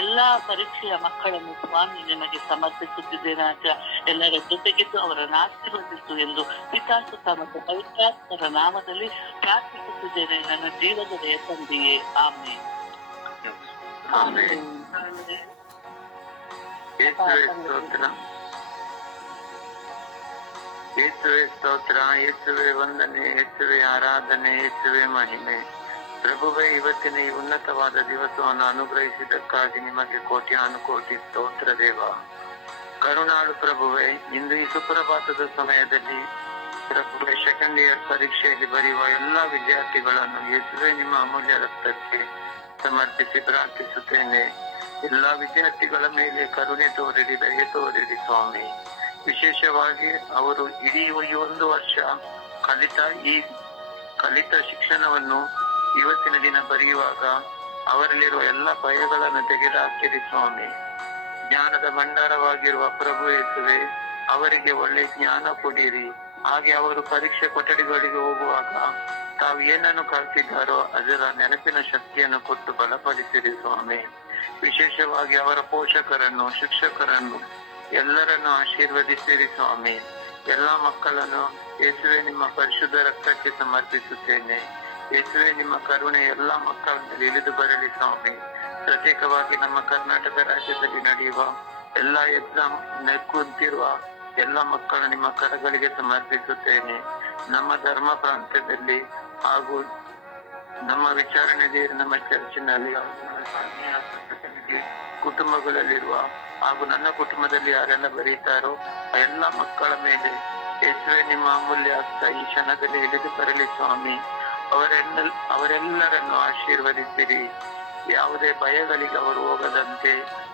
ಎಲ್ಲಾ ಪರೀಕ್ಷೆಯ ಮಕ್ಕಳನ್ನು ಸ್ವಾಮಿ ನಿಮಗೆ ಸಮರ್ಪಿಸುತ್ತಿದ್ದೇನೆ ರಾಜ. ಎಲ್ಲರ ಜೊತೆಗಿದ್ದು ಅವರನ್ನು ಆಶೀರ್ವದಿಸು ಎಂದು ಪಿತಾಸುತ ಮತ್ತು ಪವಿತ್ರಾತ್ಮರ ನಾಮದಲ್ಲಿ ಪ್ರಾರ್ಥಿಸುತ್ತಿದ್ದೇನೆ ನನ್ನ ಜೀವದ ತಂದೆಯೇ. ಆಮೇಲೆ ಯೇಸುವೆ ಸ್ತೋತ್ರ, ಯೇಸುವೆ ಸ್ತೋತ್ರ, ಯೇಸುವೆ ವಂದನೆ, ಯೇಸುವೆ ಆರಾಧನೆ, ಯೇಸುವೆ ಮಹಿಮೆ. ಪ್ರಭುವೇ, ಇವತ್ತಿನ ಈ ಉನ್ನತವಾದ ದಿವಸವನ್ನು ಅನುಗ್ರಹಿಸಿದ್ದಕ್ಕಾಗಿ ನಿಮಗೆ ಕೋಟಿ ಸ್ತೋತ್ರ ದೇವ. ಕರುಣಾಳು ಪ್ರಭುವೇ, ಇಂದು ಈ ಸುಪ್ರಭಾತದ ಸಮಯದಲ್ಲಿ ಪ್ರಭುವೇ ಸೆಕೆಂಡ್ ಇಯರ್ ಪರೀಕ್ಷೆಯಲ್ಲಿ ಬರೆಯುವ ಎಲ್ಲಾ ವಿದ್ಯಾರ್ಥಿಗಳನ್ನು ಯೇಸುವೆ ನಿಮ್ಮ ಅಮೂಲ್ಯ ರಕ್ತಕ್ಕೆ ಸಮರ್ಪಿಸಿ ಪ್ರಾರ್ಥಿಸುತ್ತೇನೆ. ಎಲ್ಲಾ ವಿದ್ಯಾರ್ಥಿಗಳ ಮೇಲೆ ಕರುಣೆ ತೋರಿರಿ, ದಯೆ ತೋರಿರಿ ಸ್ವಾಮಿ. ವಿಶೇಷವಾಗಿ ಅವರು ಇಡೀ ಈ ಒಂದು ವರ್ಷ ಕಲಿತ ಶಿಕ್ಷಣವನ್ನು ಇವತ್ತಿನ ದಿನ ಬರೆಯುವಾಗ ಅವರಲ್ಲಿರುವ ಎಲ್ಲ ಭಯಗಳನ್ನು ತೆಗೆದುಹಾಕಿರಿ ಸ್ವಾಮಿ. ಜ್ಞಾನದ ಭಂಡಾರವಾಗಿರುವ ಪ್ರಭು ಯೇಸುವೆ, ಅವರಿಗೆ ಒಳ್ಳೆ ಜ್ಞಾನ ಕೊಡಿರಿ. ಹಾಗೆ ಅವರು ಪರೀಕ್ಷೆ ಕೊಠಡಿಗಳಿಗೆ ಹೋಗುವಾಗ ತಾವು ಏನನ್ನು ಕಲಿತಿದ್ದಾರೋ ಅದರ ನೆನಪಿನ ಶಕ್ತಿಯನ್ನು ಕೊಟ್ಟು ಬಲಪಡಿಸಿರಿ ಸ್ವಾಮಿ. ವಿಶೇಷವಾಗಿ ಅವರ ಪೋಷಕರನ್ನು, ಶಿಕ್ಷಕರನ್ನು ಎಲ್ಲರನ್ನು ಆಶೀರ್ವದಿಸಿರಿ ಸ್ವಾಮಿ. ಎಲ್ಲಾ ಮಕ್ಕಳನ್ನು ಯೇಸುವೆ ನಿಮ್ಮ ಪರಿಶುದ್ಧ ರಕ್ತಕ್ಕೆ ಸಮರ್ಪಿಸುತ್ತೇನೆ. ಯೇಸುವೆ, ನಿಮ್ಮ ಕರುಣೆ ಎಲ್ಲಾ ಮಕ್ಕಳ ಮೇಲೆ ಇಳಿದು ಬರಲಿ ಸ್ವಾಮಿ. ಪ್ರತ್ಯೇಕವಾಗಿ ನಮ್ಮ ಕರ್ನಾಟಕ ರಾಜ್ಯದಲ್ಲಿ ನಡೆಯುವ ಎಲ್ಲಾ ಎಕ್ಸಾಮ್ ನೆಕ್ಕುತ್ತಿರುವ ಎಲ್ಲ ಮಕ್ಕಳು ನಿಮ್ಮ ಕರಗಳಿಗೆ ಸಮರ್ಪಿಸುತ್ತೇನೆ. ನಮ್ಮ ಧರ್ಮ ಪ್ರಾಂತ್ಯದಲ್ಲಿ ಹಾಗೂ ನಮ್ಮ ವಿಚಾರಣೆಯಲ್ಲಿ ನಮ್ಮ ಚರ್ಚಿನಲ್ಲಿ ಕುಟುಂಬಗಳಲ್ಲಿರುವ ಹಾಗೂ ನನ್ನ ಕುಟುಂಬದಲ್ಲಿ ಯಾರೆಲ್ಲ ಬರೀತಾರೋ ಆ ಎಲ್ಲ ಮಕ್ಕಳ ಮೇಲೆ ಯೇಸುವೆ ನಿಮ್ಮ ಅಮೂಲ್ಯ ಹಸ್ತ ಈ ಕ್ಷಣದಲ್ಲಿ ಇಳಿದು ಬರಲಿ ಸ್ವಾಮಿ. ಅವರೆಲ್ಲರನ್ನು ಆಶೀರ್ವದಿಸಿರಿ. ಯಾವುದೇ ಭಯಗಳಿಗೆ ಅವರು ಹೋಗದಂತೆ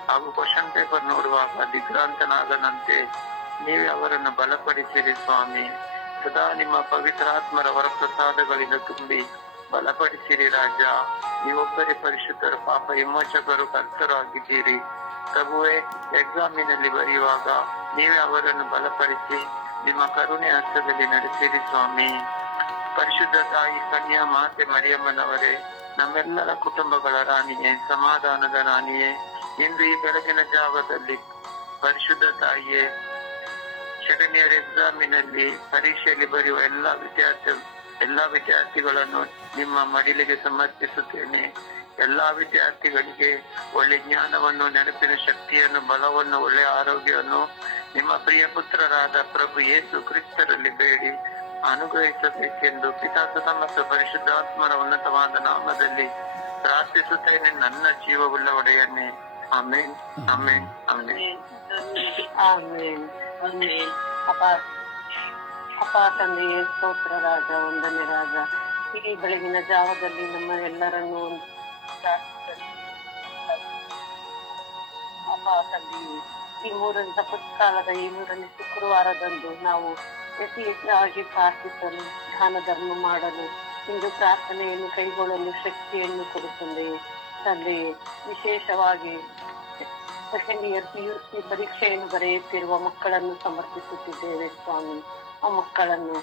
ಹಾಗೂ ಕ್ವಶನ್ ಪೇಪರ್ ನೋಡುವಾಗ ದಿಗ್ಭ್ರಾಂತನಾಗದಂತೆ ನೀವೇ ಅವರನ್ನು ಬಲಪಡಿಸಿರಿ ಸ್ವಾಮಿ. ಸದಾ ನಿಮ್ಮ ಪವಿತ್ರಾತ್ಮರ ವರಪ್ರಸಾದಗಳಿಂದ ತುಂಬಿ ಬಲಪಡಿಸಿರಿ ರಾಜ. ನೀವೊಬ್ಬರೇ ಪರಿಶುದ್ಧರು, ಪಾಪ ವಿಮೋಚಕರು, ಕರ್ತರು ಆಗಿದ್ದೀರಿ. ಪ್ರಭುವೇ, ಎಕ್ಸಾಮಿನಲ್ಲಿ ಬರೆಯುವಾಗ ನೀವೇ ಅವರನ್ನು ಬಲಪಡಿಸಿ ನಿಮ್ಮ ಕರುಣೆ ಹಸ್ತದಲ್ಲಿ ನಡೆಸಿರಿ ಸ್ವಾಮಿ. ಪರಿಶುದ್ಧ ತಾಯಿ ಕನ್ಯಾ ಮಾತೆ ಮರಿಯಮ್ಮನವರೇ, ನಮ್ಮೆಲ್ಲರ ಕುಟುಂಬಗಳ ರಾಣಿಯೇ, ಸಮಾಧಾನದ ರಾಣಿಯೇ, ಇಂದು ಈ ಬೆಳಗಿನ ಜಾವದಲ್ಲಿ ಪರಿಶುದ್ಧ ತಾಯಿಯೇ, ಸೆಕೆಂಡ್ ಇಯರ್ ಎಕ್ಸಾಮಿನಲ್ಲಿ ಪರೀಕ್ಷೆಯಲ್ಲಿ ಬರೆಯುವ ಎಲ್ಲಾ ವಿದ್ಯಾರ್ಥಿಗಳನ್ನು ನಿಮ್ಮ ಮಡಿಲಿಗೆ ಸಮರ್ಪಿಸುತ್ತೇನೆ. ಎಲ್ಲಾ ವಿದ್ಯಾರ್ಥಿಗಳಿಗೆ ಒಳ್ಳೆ ಜ್ಞಾನವನ್ನು, ನೆನಪಿನ ಶಕ್ತಿಯನ್ನು, ಬಲವನ್ನು, ಒಳ್ಳೆಯ ಆರೋಗ್ಯವನ್ನು ನಿಮ್ಮ ಪ್ರಿಯ ಪುತ್ರರಾದ ಪ್ರಭು ಯೇಸು ಕ್ರಿಸ್ತರಲ್ಲಿ ಬೇಡಿ ಅನುಗ್ರಹಿಸಬೇಕೆಂದು ಪಿತಾಸುತ ಮತ್ತು ಪರಿಶುದ್ಧಾತ್ಮರ ಉನ್ನತವಾದ ನಾಮದಲ್ಲಿ ಪ್ರಾರ್ಥಿಸುತ್ತೇನೆ ನನ್ನ ಜೀವವುಳ್ಳ ಒಡೆಯನ್ನೇ. ಆಮೇನ್, ಆಮೇನ್, ಆಮೇನ್. ಆಮೇನ್, ಆಮೇನ್. ಅಪ್ಪ ತಂದೆಯೇ ಸ್ತೋತ್ರ ರಾಜ, ವಂದನೆ ರಾಜ. ಈ ಬೆಳಗಿನ ಜಾವದಲ್ಲಿ ನಮ್ಮ ಎಲ್ಲರನ್ನು ಅಪ್ಪ ತಂದೆಯೇ, ಈ ತಪಸ್ಕಾಲದ ಈ 3ನೇ ಶುಕ್ರವಾರದಂದು ನಾವು ಹೆಚ್ಚಾಗಿ ಪ್ರಾರ್ಥಿಸಲು, ಧ್ಯಾನ ಧರ್ಮ ಮಾಡಲು, ಇಂದು ಪ್ರಾರ್ಥನೆಯನ್ನು ಕೈಗೊಳ್ಳಲು ಶಕ್ತಿಯನ್ನು ಕೊಡುತ್ತಂದೆಯೇ ತಂದೆಯೇ. ವಿಶೇಷವಾಗಿ ಸೆಕೆಂಡ್ ಇಯರ್ PUC ಪರೀಕ್ಷೆಯನ್ನು ಬರೆಯುತ್ತಿರುವ ಮಕ್ಕಳನ್ನು ಸಮರ್ಪಿಸುತ್ತಿದ್ದೇವೆ ಸ್ವಾಮಿ. ಆ ಮಕ್ಕಳನ್ನು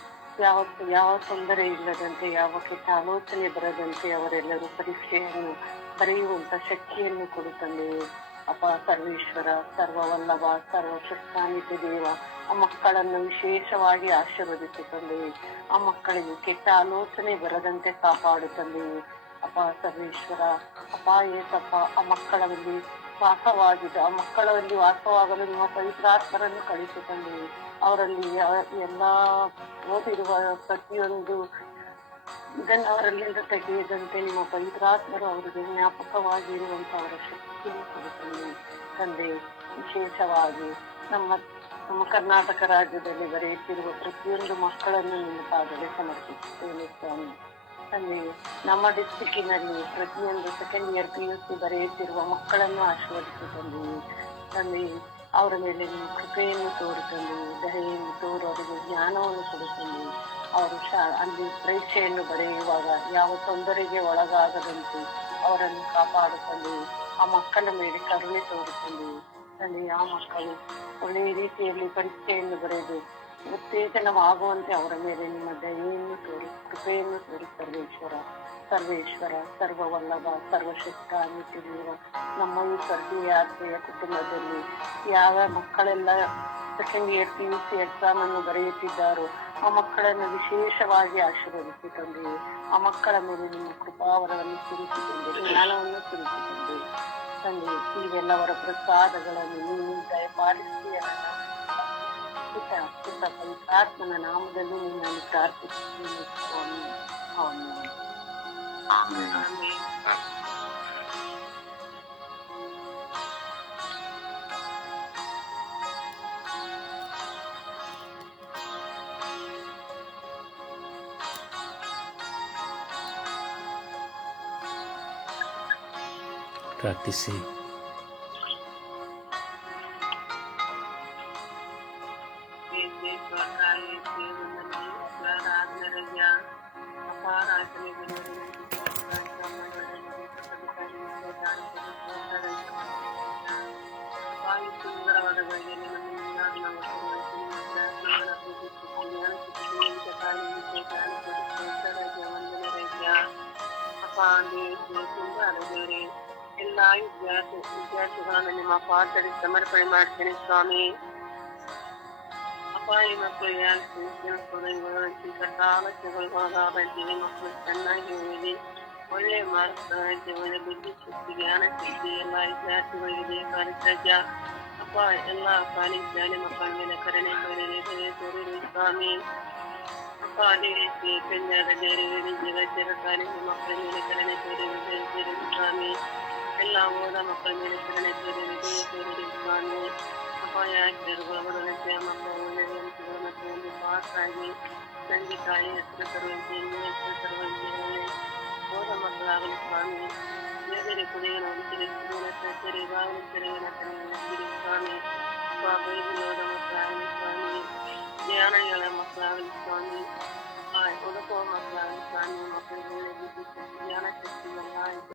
ಯಾವ ತೊಂದರೆ ಇಲ್ಲದಂತೆ, ಯಾವ ಕೆಟ್ಟ ಆಲೋಚನೆ ಬರದಂತೆ ಅವರೆಲ್ಲರೂ ಪರೀಕ್ಷೆಯನ್ನು ಬರೆಯುವಂತ ಶಕ್ತಿಯನ್ನು ಕೊಡುತ್ತಂದೆಯೇ ಅಪ್ಪ ಸರ್ವೇಶ್ವರ, ಸರ್ವವಲ್ಲಭ, ಸರ್ವಶಕ್ತಾನಿತ್ಯ ದೇವ. ಆ ಮಕ್ಕಳನ್ನು ವಿಶೇಷವಾಗಿ ಆಶೀರ್ವದಿಸುತ್ತಂದೆಯೇ. ಆ ಮಕ್ಕಳಿಗೆ ಕೆಟ್ಟ ಆಲೋಚನೆ ಬರದಂತೆ ಕಾಪಾಡುತ್ತಂದೆಯೇ ಅಪ್ಪ ಸರ್ವೇಶ್ವರ. ಅಪ್ಪ ಏಸಪ್ಪ, ಆ ಮಕ್ಕಳಲ್ಲಿ ಆ ಮಕ್ಕಳಲ್ಲಿ ವಾಸವಾಗಲು ನಿಮ್ಮ ಪವಿತ್ರಾತ್ಮರನ್ನು ಕಳಿಸುತ್ತಂದೆಯೇ. ಅವರಲ್ಲಿ ಎಲ್ಲಾ ಓದಿರುವ ಪ್ರತಿಯೊಂದು ಇದನ್ನು ಅವರಲ್ಲಿಂದ ತೆಗೆಯದಂತೆ ನಿಮ್ಮ ಪವಿತ್ರಾತ್ಮರು ಅವರಿಗೆ ಜ್ಞಾಪಕವಾಗಿ ಇರುವಂತವರ ಶಕ್ತಿಯನ್ನು ಕೊಡುತ್ತಂದೆ ತಂದೆ. ವಿಶೇಷವಾಗಿ ನಮ್ಮ ಕರ್ನಾಟಕ ರಾಜ್ಯದಲ್ಲಿ ಬರೆಯುತ್ತಿರುವ ಪ್ರತಿಯೊಂದು ಮಕ್ಕಳನ್ನು ನಿಮ್ಮ ಪಾದದಲ್ಲಿ ಸಮರ್ಪಿಸುತ್ತೇನೆ ಸ್ವಾಮಿ. ತಂದೆ, ನಮ್ಮ ಡಿಸ್ಟಿಕ್ಕಿನಲ್ಲಿ ಪ್ರತಿಯೊಂದು ಸೆಕೆಂಡ್ ಇಯರ್ PUC ಬರೆಯುತ್ತಿರುವ ಮಕ್ಕಳನ್ನು ಆಶೀರ್ವದಿಸುತ್ತಂದೆಯೇ ತಂದೆ. ಅವರ ಮೇಲೆ ನಿಮ್ಮ ಕೃಪೆಯನ್ನು ತೋರುತ್ತಂದೆಯೇ, ದಯೆಯನ್ನು ತೋರು, ಅವರಿಗೆ ಜ್ಞಾನವನ್ನು ಕೊಡುತ್ತಂದೆಯೇ. ಅವರು ಅಲ್ಲಿ ಪರೀಕ್ಷೆಯನ್ನು ಬರೆಯುವಾಗ ಯಾವ ತೊಂದರೆಗೆ ಒಳಗಾಗದಂತೆ ಅವರನ್ನು ಕಾಪಾಡುತ್ತಂದೆಯೇ. ಆ ಮಕ್ಕಳ ಮೇಲೆ ಕರುಣೆ ತೋರುತ್ತಂದೆಯೇ ತಂದೆ. ಆ ಮಕ್ಕಳು ಒಳ್ಳೆಯ ರೀತಿಯಲ್ಲಿ ಪರೀಕ್ಷೆಯನ್ನು ಬರೆದು ಉತ್ತೇಜನವಾಗುವಂತೆ ಅವರ ಮೇಲೆ ನಿಮ್ಮ ದಯೆಯನ್ನು ತೋರಿ, ಕೃಪೆಯನ್ನು ತೋರಿ ಸರ್ವೇಶ್ವರ, ಸರ್ವವಲ್ಲಭ, ಸರ್ವಶಕ್ತ ನಿತ್ಯದೇವ. ನಮ್ಮ ಈ ಸ್ವರ್ಗೀಯ ಆತ್ಮೆಯ ಕುಟುಂಬದಲ್ಲಿ ಯಾವ ಮಕ್ಕಳೆಲ್ಲ ಸೆಕೆಂಡ್ ಇಯರ್ PUC ಎಕ್ಸಾಮ್ ಅನ್ನು ಬರೆಯುತ್ತಿದ್ದಾರೋ ಆ ಮಕ್ಕಳನ್ನು ವಿಶೇಷವಾಗಿ ಆಶೀರ್ವದಿಸಿ ತಂದೆಯೇ. ಆ ಮಕ್ಕಳ ಮೇಲೆ ನಿಮ್ಮ ಕೃಪಾವರವನ್ನು ಸುರಿಸಿಕೊಂಡು ಜ್ಞಾನವನ್ನು ಸುರಿಸಿಕೊಂಡು ತಂದೆ ಇವೆಲ್ಲವರ ಪ್ರಸಾದಗಳನ್ನು ನೀವು ದಯಪಾಲಿಸಿ ಪುಟ್ಟ ಪುಟ್ಟ ಪವಿತ್ರಾತ್ಮನ ನಾಮದಲ್ಲಿ ನಿನ್ನನ್ನು ಪ್ರಾರ್ಥಿಸುತ್ತೇನೆ ಸ್ವಾಮಿ. ಆಮೆನ್. ಪ್ರಾರ್ಥಿಸಿ. ಸುಂದರವಾದ ಎಲ್ಲ ವಿದ್ಯಾರ್ಥಿಗಳನ್ನು ನಿಮ್ಮ ಪಾದದಲ್ಲಿ ಸಮರ್ಪಣೆ ಮಾಡ್ತೇನೆ ಸ್ವಾಮಿ. ಅಪಾಯ ಮಕ್ಕಳು ಕಾಲಕ್ಕೆ ಮಕ್ಕಳು ಚೆನ್ನಾಗಿ ಓದಿ ಒಳ್ಳೆ ಮಾರ್ಕ್ಸ್ ಒಳ್ಳೆ ಬುದ್ಧಿ ಶಕ್ತಿ ಜ್ಞಾನ ಶಕ್ತಿ ಎಲ್ಲ ವಿದ್ಯಾರ್ಥಿಗಳಿಗೆ ಬೇಕಾದ ಅಪ್ಪ ಎಲ್ಲ ಕಾಲೇಜ್ ಮಕ್ಕಳ ಮೇಲೆ ಕರುಣೆ ತೋರಿರಿ ಸ್ವಾಮಿ. ಅಪ್ಪ ಅದೇ ರೀತಿ ಕನ್ಯಾದ ಬೇರೆ ಬೇರೆ ಜಗತ್ತಿನ ಕಾಲೇಜು ಮಕ್ಕಳ ಮೇಲೆ ಕರುಣೆ ತೋರಿರಿ ಸ್ವಾಮಿ. ಎಲ್ಲ ಓದ ಮಕ್ಕಳ ಮೇಲೆ ಕರುಣೆ ತೋರಿರಿ ಸ್ವಾಮಿ. ಅಪಾಯಾಚಾರಗಳು ಬರುವಂತೆ ಮಕ್ಕಳ ಒಳ್ಳೆಯ ಒಂದು ಪಾಸ್ ಆಗಿ ತಂದೆ ತಾಯಿ ಹೆಸರು ತರುವಂತೆ ಹೆಸರು ತರುವಂತೆ ಓದ ಮಕ್ಕಳಾಗಲಿ ಸ್ವಾಮಿ. ಬೇರೆ ಕುಡಿಯನ್ನು ಹೊಂದಿರಿ ಸ್ವಾಮಿ. ಬೈಬಲ್ ಮಕ್ಕಳಾಗಲಿ ಸ್ವಾಮಿ. ಜ್ಞಾನಗಳ ಮಕ್ಕಳಾಗಲಿ ಸ್ವಾಮಿ. ಹುಡುಕುವ ಮಕ್ಕಳಾಗಲಿ ಸ್ವಾಮಿ. ಮಕ್ಕಳಿಗೆ ಜ್ಞಾನ ಶಕ್ತಿ ಎಲ್ಲ